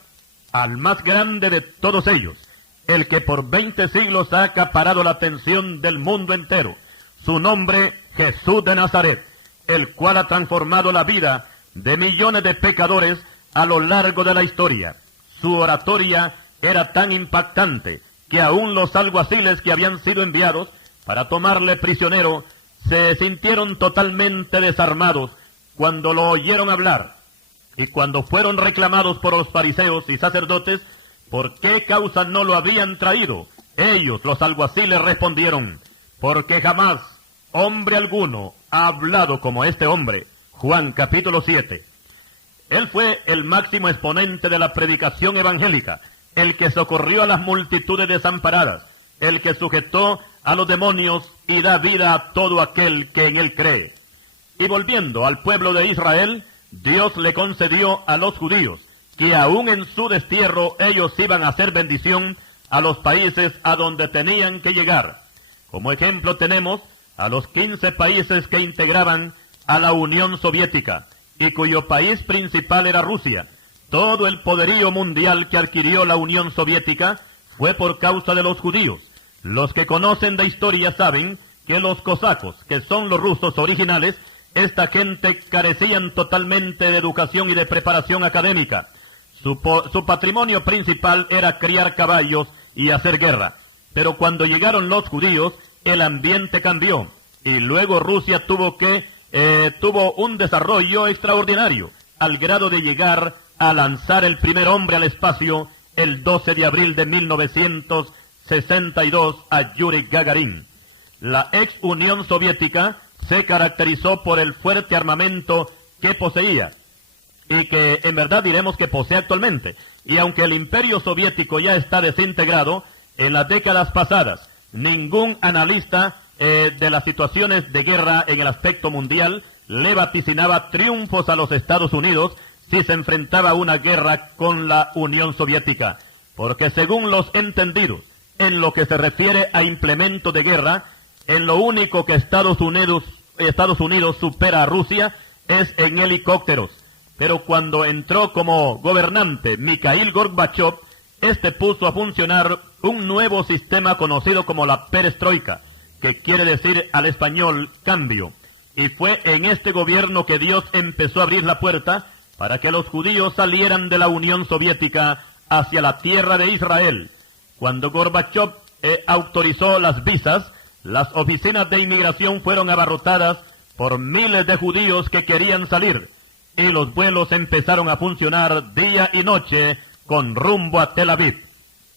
al más grande de todos ellos, el que por 20 siglos ha acaparado la atención del mundo entero. Su nombre, Jesús de Nazaret, el cual ha transformado la vida de millones de pecadores a lo largo de la historia. Su oratoria era tan impactante que aún los alguaciles que habían sido enviados para tomarle prisionero se sintieron totalmente desarmados cuando lo oyeron hablar. Y cuando fueron reclamados por los fariseos y sacerdotes, ¿por qué causa no lo habían traído? Ellos, los alguaciles, respondieron, porque jamás hombre alguno ha hablado como este hombre. Juan capítulo 7. Él fue el máximo exponente de la predicación evangélica, el que socorrió a las multitudes desamparadas, el que sujetó a los demonios y da vida a todo aquel que en él cree. Y volviendo al pueblo de Israel, Dios le concedió a los judíos que aún en su destierro ellos iban a hacer bendición a los países a donde tenían que llegar. Como ejemplo tenemos a los 15 países que integraban a la Unión Soviética y cuyo país principal era Rusia. Todo el poderío mundial que adquirió la Unión Soviética fue por causa de los judíos. Los que conocen de historia saben que los cosacos, que son los rusos originales, esta gente carecían totalmente de educación y de preparación académica. Su patrimonio principal era criar caballos y hacer guerra. Pero cuando llegaron los judíos, el ambiente cambió. Y luego Rusia tuvo un desarrollo extraordinario, al grado de llegar a lanzar el primer hombre al espacio el 12 de abril de 1962 a Yuri Gagarin. La ex Unión Soviética se caracterizó por el fuerte armamento que poseía y que en verdad diremos que posee actualmente. Y aunque el imperio soviético ya está desintegrado, en las décadas pasadas ningún analista de las situaciones de guerra en el aspecto mundial le vaticinaba triunfos a los Estados Unidos si se enfrentaba a una guerra con la Unión Soviética, porque según los entendidos, en lo que se refiere a implemento de guerra, en lo único que Estados Unidos supera a Rusia es en helicópteros. Pero cuando entró como gobernante Mikhail Gorbachev, este puso a funcionar un nuevo sistema conocido como la perestroika, que quiere decir al español cambio. Y fue en este gobierno que Dios empezó a abrir la puerta para que los judíos salieran de la Unión Soviética hacia la tierra de Israel. Cuando Gorbachev autorizó las visas, las oficinas de inmigración fueron abarrotadas por miles de judíos que querían salir, y los vuelos empezaron a funcionar día y noche con rumbo a Tel Aviv.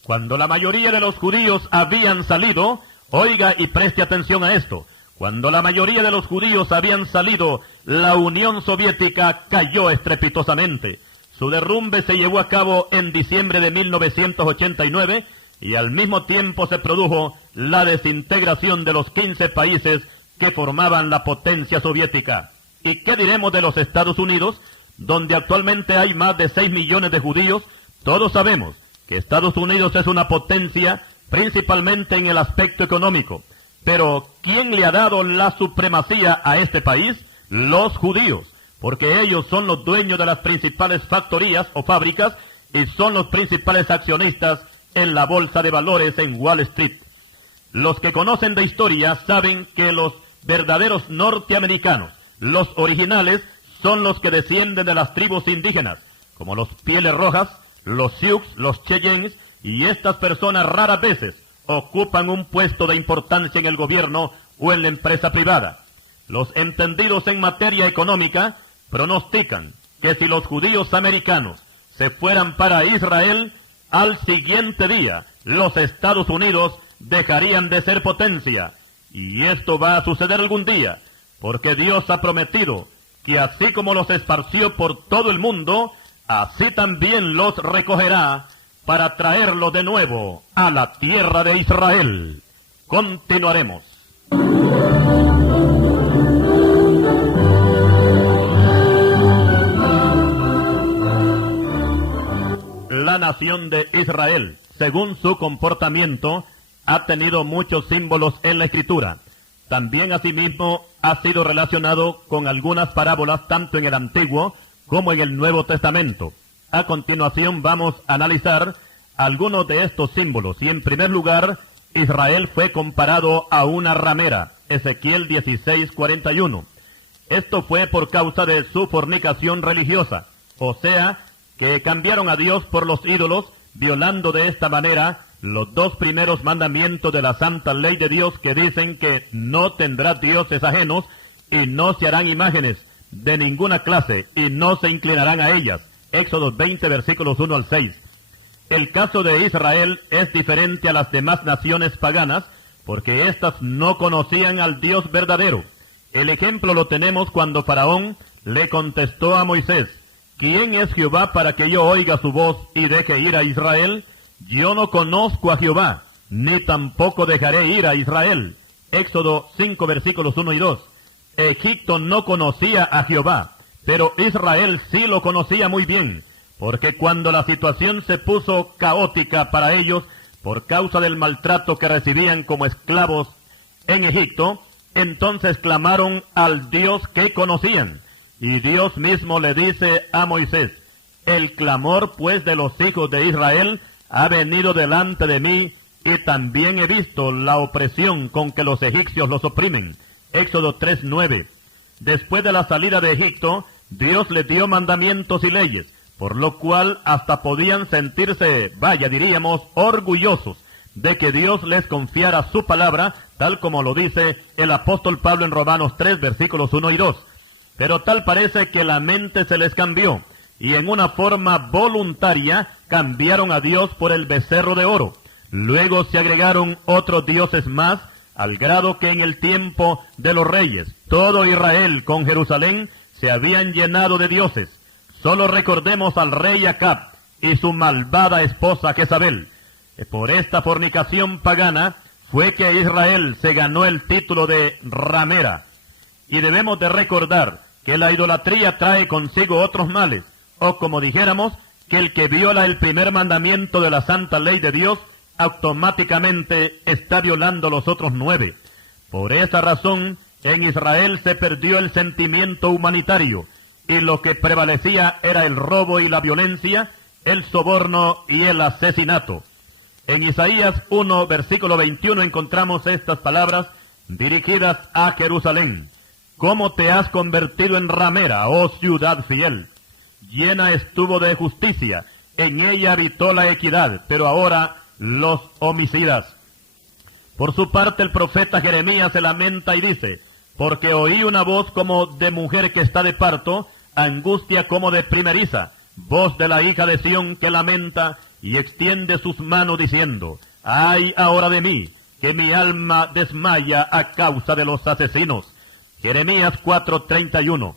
Cuando la mayoría de los judíos habían salido, oiga y preste atención a esto, cuando la mayoría de los judíos habían salido, la Unión Soviética cayó estrepitosamente. Su derrumbe se llevó a cabo en diciembre de 1989 y al mismo tiempo se produjo la desintegración de los 15 países que formaban la potencia soviética. ¿Y qué diremos de los Estados Unidos, donde actualmente hay más de 6 millones de judíos? Todos sabemos que Estados Unidos es una potencia principalmente en el aspecto económico. Pero, ¿quién le ha dado la supremacía a este país? Los judíos, porque ellos son los dueños de las principales factorías o fábricas y son los principales accionistas en la bolsa de valores en Wall Street. Los que conocen de historia saben que los verdaderos norteamericanos, los originales, son los que descienden de las tribus indígenas, como los Pieles Rojas, los Sioux, los Cheyennes, y estas personas raras veces ocupan un puesto de importancia en el gobierno o en la empresa privada. Los entendidos en materia económica pronostican que si los judíos americanos se fueran para Israel, al siguiente día los Estados Unidos dejarían de ser potencia. Y esto va a suceder algún día, porque Dios ha prometido que así como los esparció por todo el mundo, así también los recogerá para traerlo de nuevo a la tierra de Israel. Continuaremos. La nación de Israel, según su comportamiento, ha tenido muchos símbolos en la Escritura. También asimismo ha sido relacionado con algunas parábolas tanto en el Antiguo como en el Nuevo Testamento. A continuación vamos a analizar algunos de estos símbolos. Y en primer lugar, Israel fue comparado a una ramera. Ezequiel 16:41. Esto fue por causa de su fornicación religiosa. O sea, que cambiaron a Dios por los ídolos, violando de esta manera los 2 primeros mandamientos de la santa ley de Dios, que dicen que no tendrás dioses ajenos y no se harán imágenes de ninguna clase y no se inclinarán a ellas. Éxodo 20, versículos 1 al 6. El caso de Israel es diferente a las demás naciones paganas, porque éstas no conocían al Dios verdadero. El ejemplo lo tenemos cuando Faraón le contestó a Moisés: ¿quién es Jehová para que yo oiga su voz y deje ir a Israel? Yo no conozco a Jehová, ni tampoco dejaré ir a Israel. Éxodo 5, versículos 1 y 2. Egipto no conocía a Jehová, pero Israel sí lo conocía muy bien, porque cuando la situación se puso caótica para ellos por causa del maltrato que recibían como esclavos en Egipto, entonces clamaron al Dios que conocían. Y Dios mismo le dice a Moisés: El clamor, pues, de los hijos de Israel ha venido delante de mí, y también he visto la opresión con que los egipcios los oprimen. Éxodo 3:9. Después de la salida de Egipto, Dios les dio mandamientos y leyes, por lo cual hasta podían sentirse, diríamos, orgullosos de que Dios les confiara su palabra, tal como lo dice el apóstol Pablo en Romanos 3, versículos 1 y 2. Pero tal parece que la mente se les cambió, y en una forma voluntaria cambiaron a Dios por el becerro de oro. Luego se agregaron otros dioses más, al grado que en el tiempo de los reyes, todo Israel con Jerusalén se habían llenado de dioses. Solo recordemos al rey Acab y su malvada esposa Jezabel. Por esta fornicación pagana fue que Israel se ganó el título de ramera. Y debemos de recordar que la idolatría trae consigo otros males, o como dijéramos, que el que viola el primer mandamiento de la santa ley de Dios automáticamente está violando los otros 9. Por esa razón, en Israel se perdió el sentimiento humanitario, y lo que prevalecía era el robo y la violencia, el soborno y el asesinato. En Isaías 1, versículo 21 encontramos estas palabras dirigidas a Jerusalén. ¿Cómo te has convertido en ramera, oh ciudad fiel? Llena estuvo de justicia, en ella habitó la equidad, pero ahora los homicidas. Por su parte el profeta Jeremías se lamenta y dice, porque oí una voz como de mujer que está de parto, angustia como de primeriza, voz de la hija de Sión que lamenta y extiende sus manos diciendo, ay ahora de mí, que mi alma desmaya a causa de los asesinos. Jeremías 4:31.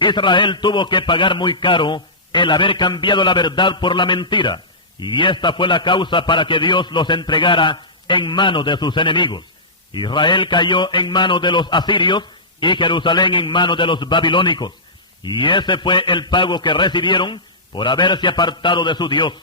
Israel tuvo que pagar muy caro el haber cambiado la verdad por la mentira, y esta fue la causa para que Dios los entregara en manos de sus enemigos. Israel cayó en manos de los asirios y Jerusalén en manos de los babilónicos, y ese fue el pago que recibieron por haberse apartado de su Dios.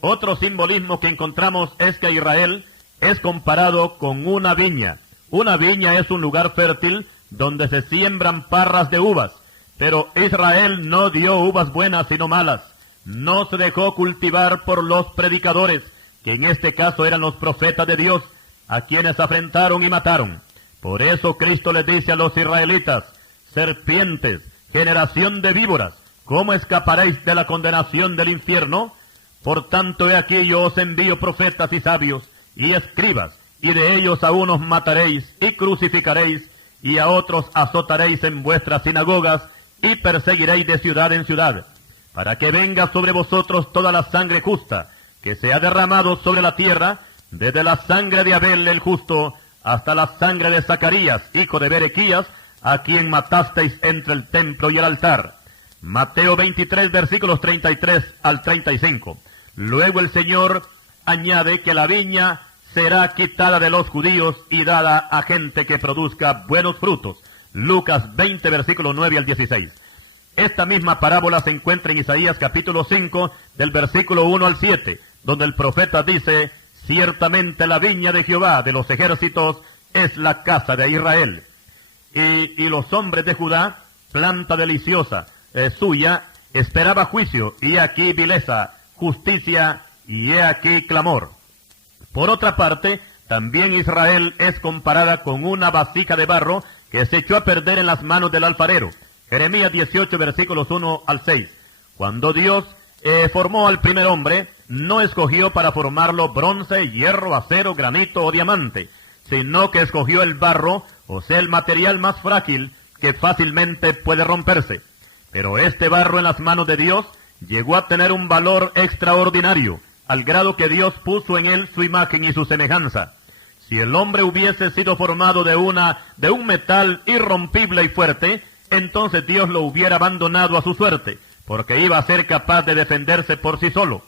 Otro simbolismo que encontramos es que Israel es comparado con una viña. Una viña es un lugar fértil donde se siembran parras de uvas, pero Israel no dio uvas buenas sino malas. No se dejó cultivar por los predicadores, que en este caso eran los profetas de Dios, a quienes afrentaron y mataron. Por eso Cristo les dice a los israelitas, serpientes, generación de víboras, ¿cómo escaparéis de la condenación del infierno? Por tanto, he aquí yo os envío profetas y sabios y escribas, y de ellos a unos mataréis y crucificaréis, y a otros azotaréis en vuestras sinagogas, y perseguiréis de ciudad en ciudad, para que venga sobre vosotros toda la sangre justa, que se ha derramado sobre la tierra, desde la sangre de Abel el justo, hasta la sangre de Zacarías, hijo de Berequías, a quien matasteis entre el templo y el altar. Mateo 23, versículos 33 al 35. Luego el Señor añade que la viña será quitada de los judíos y dada a gente que produzca buenos frutos. Lucas 20, versículos 9 al 16. Esta misma parábola se encuentra en Isaías capítulo 5, del versículo 1 al 7, donde el profeta dice, ciertamente la viña de Jehová de los ejércitos es la casa de Israel. Y los hombres de Judá, planta deliciosa suya, esperaba juicio, y aquí vileza, justicia, y he aquí clamor. Por otra parte, también Israel es comparada con una vasija de barro que se echó a perder en las manos del alfarero. Jeremías 18, versículos 1 al 6. Cuando Dios formó al primer hombre, no escogió para formarlo bronce, hierro, acero, granito o diamante, sino que escogió el barro, o sea, el material más frágil que fácilmente puede romperse. Pero este barro en las manos de Dios llegó a tener un valor extraordinario, al grado que Dios puso en él su imagen y su semejanza. Si el hombre hubiese sido formado de un metal irrompible y fuerte, entonces Dios lo hubiera abandonado a su suerte, porque iba a ser capaz de defenderse por sí solo.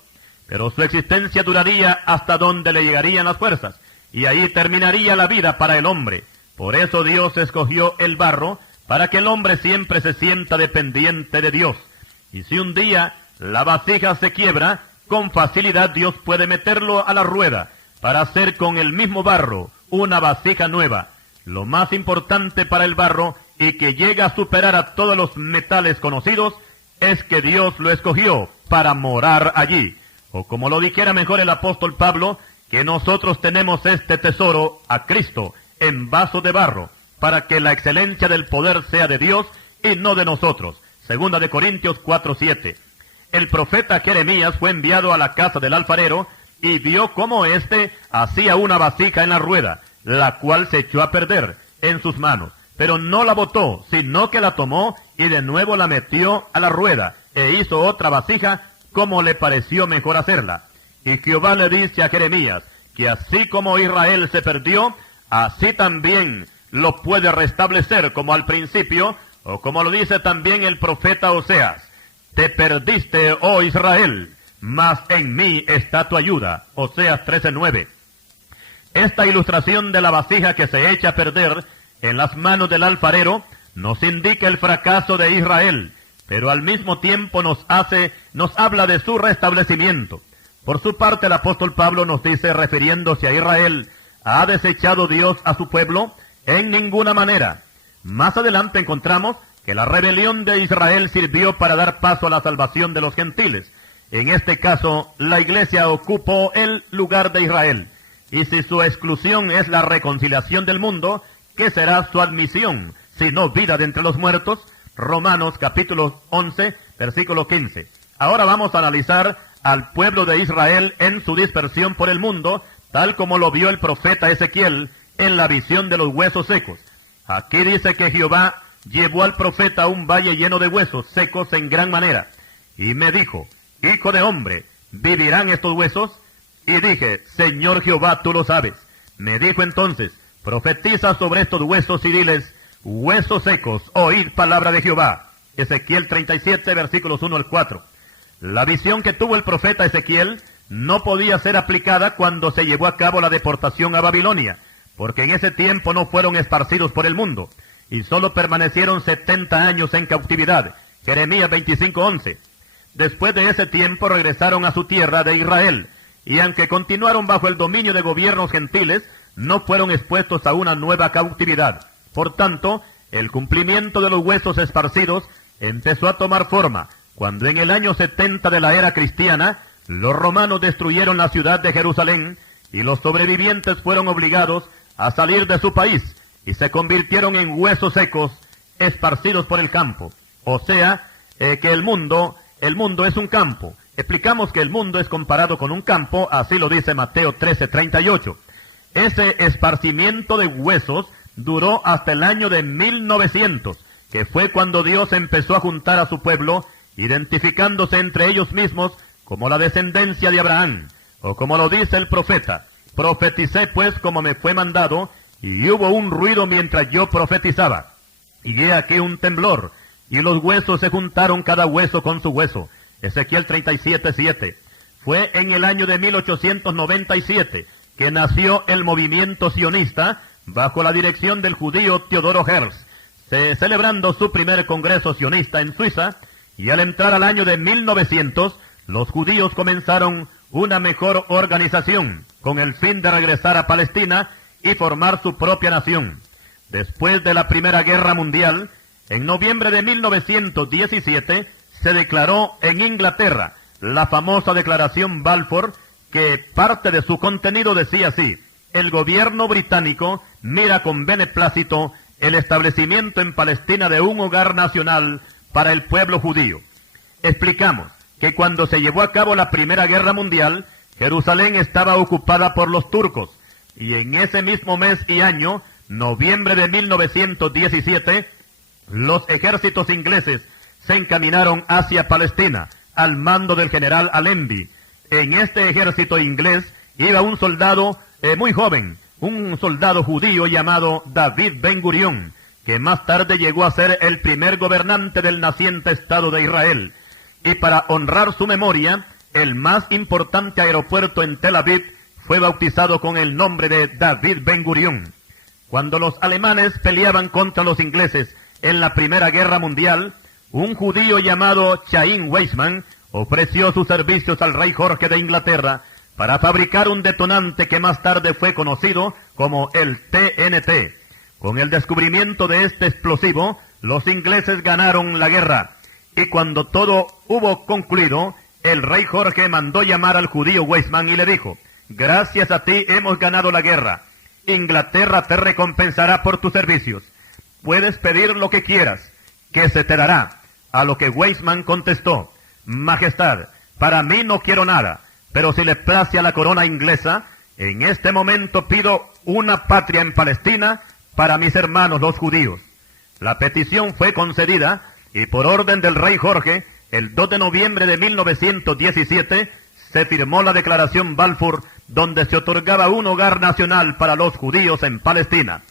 Pero su existencia duraría hasta donde le llegarían las fuerzas, y ahí terminaría la vida para el hombre. Por eso Dios escogió el barro, para que el hombre siempre se sienta dependiente de Dios. Y si un día la vasija se quiebra, con facilidad Dios puede meterlo a la rueda, para hacer con el mismo barro una vasija nueva. Lo más importante para el barro, y que llega a superar a todos los metales conocidos, es que Dios lo escogió para morar allí. O como lo dijera mejor el apóstol Pablo, que nosotros tenemos este tesoro a Cristo en vaso de barro, para que la excelencia del poder sea de Dios y no de nosotros. Segunda de Corintios 4:7. El profeta Jeremías fue enviado a la casa del alfarero y vio cómo éste hacía una vasija en la rueda, la cual se echó a perder en sus manos. Pero no la botó, sino que la tomó y de nuevo la metió a la rueda, e hizo otra vasija como le pareció mejor hacerla. Y Jehová le dice a Jeremías que así como Israel se perdió, así también lo puede restablecer como al principio, o como lo dice también el profeta Oseas. Te perdiste, oh Israel, mas en mí está tu ayuda. Oseas 13:9. Esta ilustración de la vasija que se echa a perder en las manos del alfarero nos indica el fracaso de Israel, pero al mismo tiempo nos habla de su restablecimiento. Por su parte, el apóstol Pablo nos dice, refiriéndose a Israel, ¿ha desechado Dios a su pueblo? En ninguna manera. Más adelante encontramos que la rebelión de Israel sirvió para dar paso a la salvación de los gentiles. En este caso, la iglesia ocupó el lugar de Israel. Y si su exclusión es la reconciliación del mundo, ¿qué será su admisión, sino vida de entre los muertos? Romanos capítulo 11, versículo 15. Ahora vamos a analizar al pueblo de Israel en su dispersión por el mundo, tal como lo vio el profeta Ezequiel en la visión de los huesos secos. Aquí dice que Jehová llevó al profeta a un valle lleno de huesos secos en gran manera, y me dijo, Hijo de hombre, ¿vivirán estos huesos? Y dije, Señor Jehová, tú lo sabes. Me dijo entonces, profetiza sobre estos huesos y diles, huesos secos, oíd palabra de Jehová. Ezequiel 37, versículos 1 al 4. La visión que tuvo el profeta Ezequiel no podía ser aplicada cuando se llevó a cabo la deportación a Babilonia, porque en ese tiempo no fueron esparcidos por el mundo, y solo permanecieron 70 años en cautividad. Jeremías 25:11. Después de ese tiempo regresaron a su tierra de Israel, y aunque continuaron bajo el dominio de gobiernos gentiles, no fueron expuestos a una nueva cautividad. Por tanto, el cumplimiento de los huesos esparcidos empezó a tomar forma, cuando en el año 70 de la era cristiana, los romanos destruyeron la ciudad de Jerusalén, y los sobrevivientes fueron obligados a salir de su país, y se convirtieron en huesos secos, esparcidos por el campo. O sea, que el mundo es un campo. Explicamos que el mundo es comparado con un campo, así lo dice Mateo 13:38. Ese esparcimiento de huesos duró hasta el año de 1900, que fue cuando Dios empezó a juntar a su pueblo, identificándose entre ellos mismos como la descendencia de Abraham, o como lo dice el profeta, profeticé pues como me fue mandado, y hubo un ruido mientras yo profetizaba, y he aquí un temblor, y los huesos se juntaron cada hueso con su hueso. Ezequiel 37:7. Fue en el año de 1897 que nació el movimiento sionista bajo la dirección del judío Teodoro Herzl, celebrando su primer congreso sionista en Suiza, y al entrar al año de 1900, los judíos comenzaron una mejor organización con el fin de regresar a Palestina y formar su propia nación. Después de la Primera Guerra Mundial, en noviembre de 1917, se declaró en Inglaterra la famosa Declaración Balfour, que parte de su contenido decía así: el gobierno británico mira con beneplácito el establecimiento en Palestina de un hogar nacional para el pueblo judío. Explicamos que cuando se llevó a cabo la Primera Guerra Mundial, Jerusalén estaba ocupada por los turcos, y en ese mismo mes y año, noviembre de 1917, los ejércitos ingleses se encaminaron hacia Palestina, al mando del general Allenby. En este ejército inglés iba un soldado muy joven, un soldado judío llamado David Ben Gurión, que más tarde llegó a ser el primer gobernante del naciente Estado de Israel. Y para honrar su memoria, el más importante aeropuerto en Tel Aviv fue bautizado con el nombre de David Ben Gurión. Cuando los alemanes peleaban contra los ingleses en la Primera Guerra Mundial, un judío llamado Chaim Weizmann ofreció sus servicios al rey Jorge de Inglaterra para fabricar un detonante que más tarde fue conocido como el TNT. Con el descubrimiento de este explosivo, los ingleses ganaron la guerra, y cuando todo hubo concluido, el rey Jorge mandó llamar al judío Weizmann y le dijo: gracias a ti hemos ganado la guerra. Inglaterra te recompensará por tus servicios. Puedes pedir lo que quieras, que se te dará. A lo que Weizmann contestó: Majestad, para mí no quiero nada, pero si le place a la corona inglesa, en este momento pido una patria en Palestina para mis hermanos los judíos. La petición fue concedida y por orden del rey Jorge, el 2 de noviembre de 1917, se firmó la Declaración Balfour, donde se otorgaba un hogar nacional para los judíos en Palestina.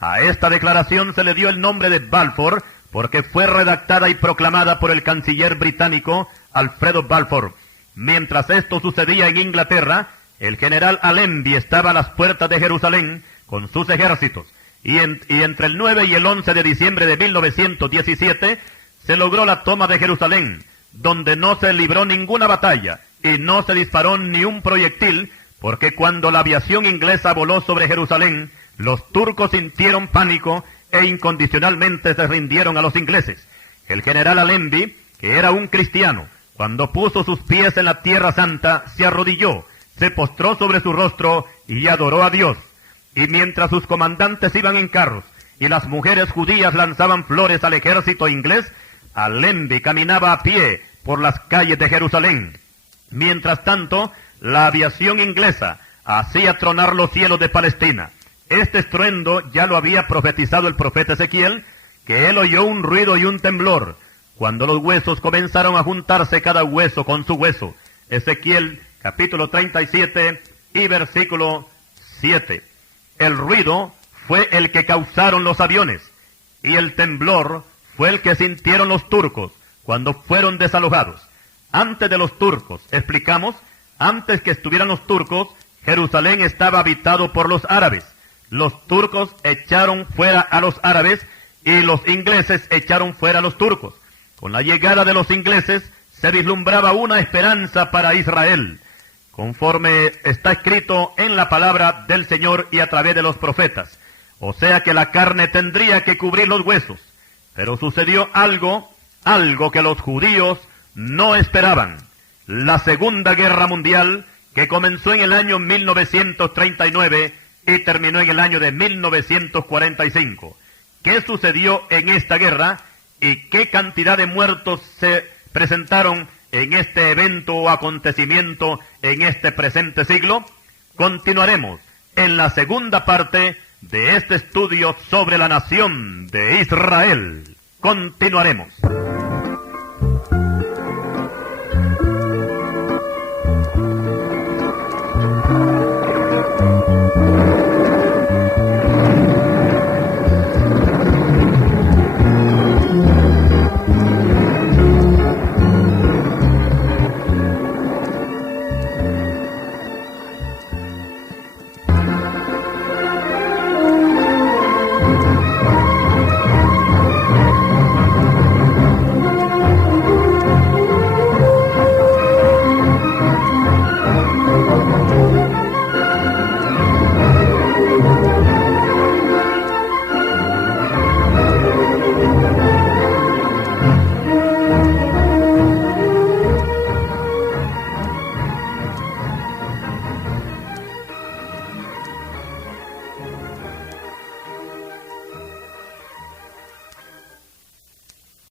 A esta declaración se le dio el nombre de Balfour porque fue redactada y proclamada por el canciller británico Alfredo Balfour. Mientras esto sucedía en Inglaterra, el general Allenby estaba a las puertas de Jerusalén con sus ejércitos, y entre el 9 y el 11 de diciembre de 1917 se logró la toma de Jerusalén, donde no se libró ninguna batalla y no se disparó ni un proyectil, porque cuando la aviación inglesa voló sobre Jerusalén, los turcos sintieron pánico e incondicionalmente se rindieron a los ingleses. El general Allenby, que era un cristiano, cuando puso sus pies en la Tierra Santa, se arrodilló, se postró sobre su rostro y adoró a Dios. Y mientras sus comandantes iban en carros y las mujeres judías lanzaban flores al ejército inglés, Allenby caminaba a pie por las calles de Jerusalén. Mientras tanto, la aviación inglesa hacía tronar los cielos de Palestina. Este estruendo ya lo había profetizado el profeta Ezequiel, que él oyó un ruido y un temblor, cuando los huesos comenzaron a juntarse cada hueso con su hueso. Ezequiel capítulo 37 y versículo 7. El ruido fue el que causaron los aviones, y el temblor fue el que sintieron los turcos cuando fueron desalojados. Antes de los turcos, explicamos, antes que estuvieran los turcos, Jerusalén estaba habitado por los árabes. Los turcos echaron fuera a los árabes y los ingleses echaron fuera a los turcos. Con la llegada de los ingleses se vislumbraba una esperanza para Israel, conforme está escrito en la palabra del Señor y a través de los profetas. O sea que la carne tendría que cubrir los huesos. Pero sucedió algo que los judíos no esperaban. La Segunda Guerra Mundial, que comenzó en el año 1939 y terminó en el año de 1945. ¿Qué sucedió en esta guerra y qué cantidad de muertos se presentaron en este evento o acontecimiento en este presente siglo? Continuaremos en la segunda parte de este estudio sobre la nación de Israel. Continuaremos.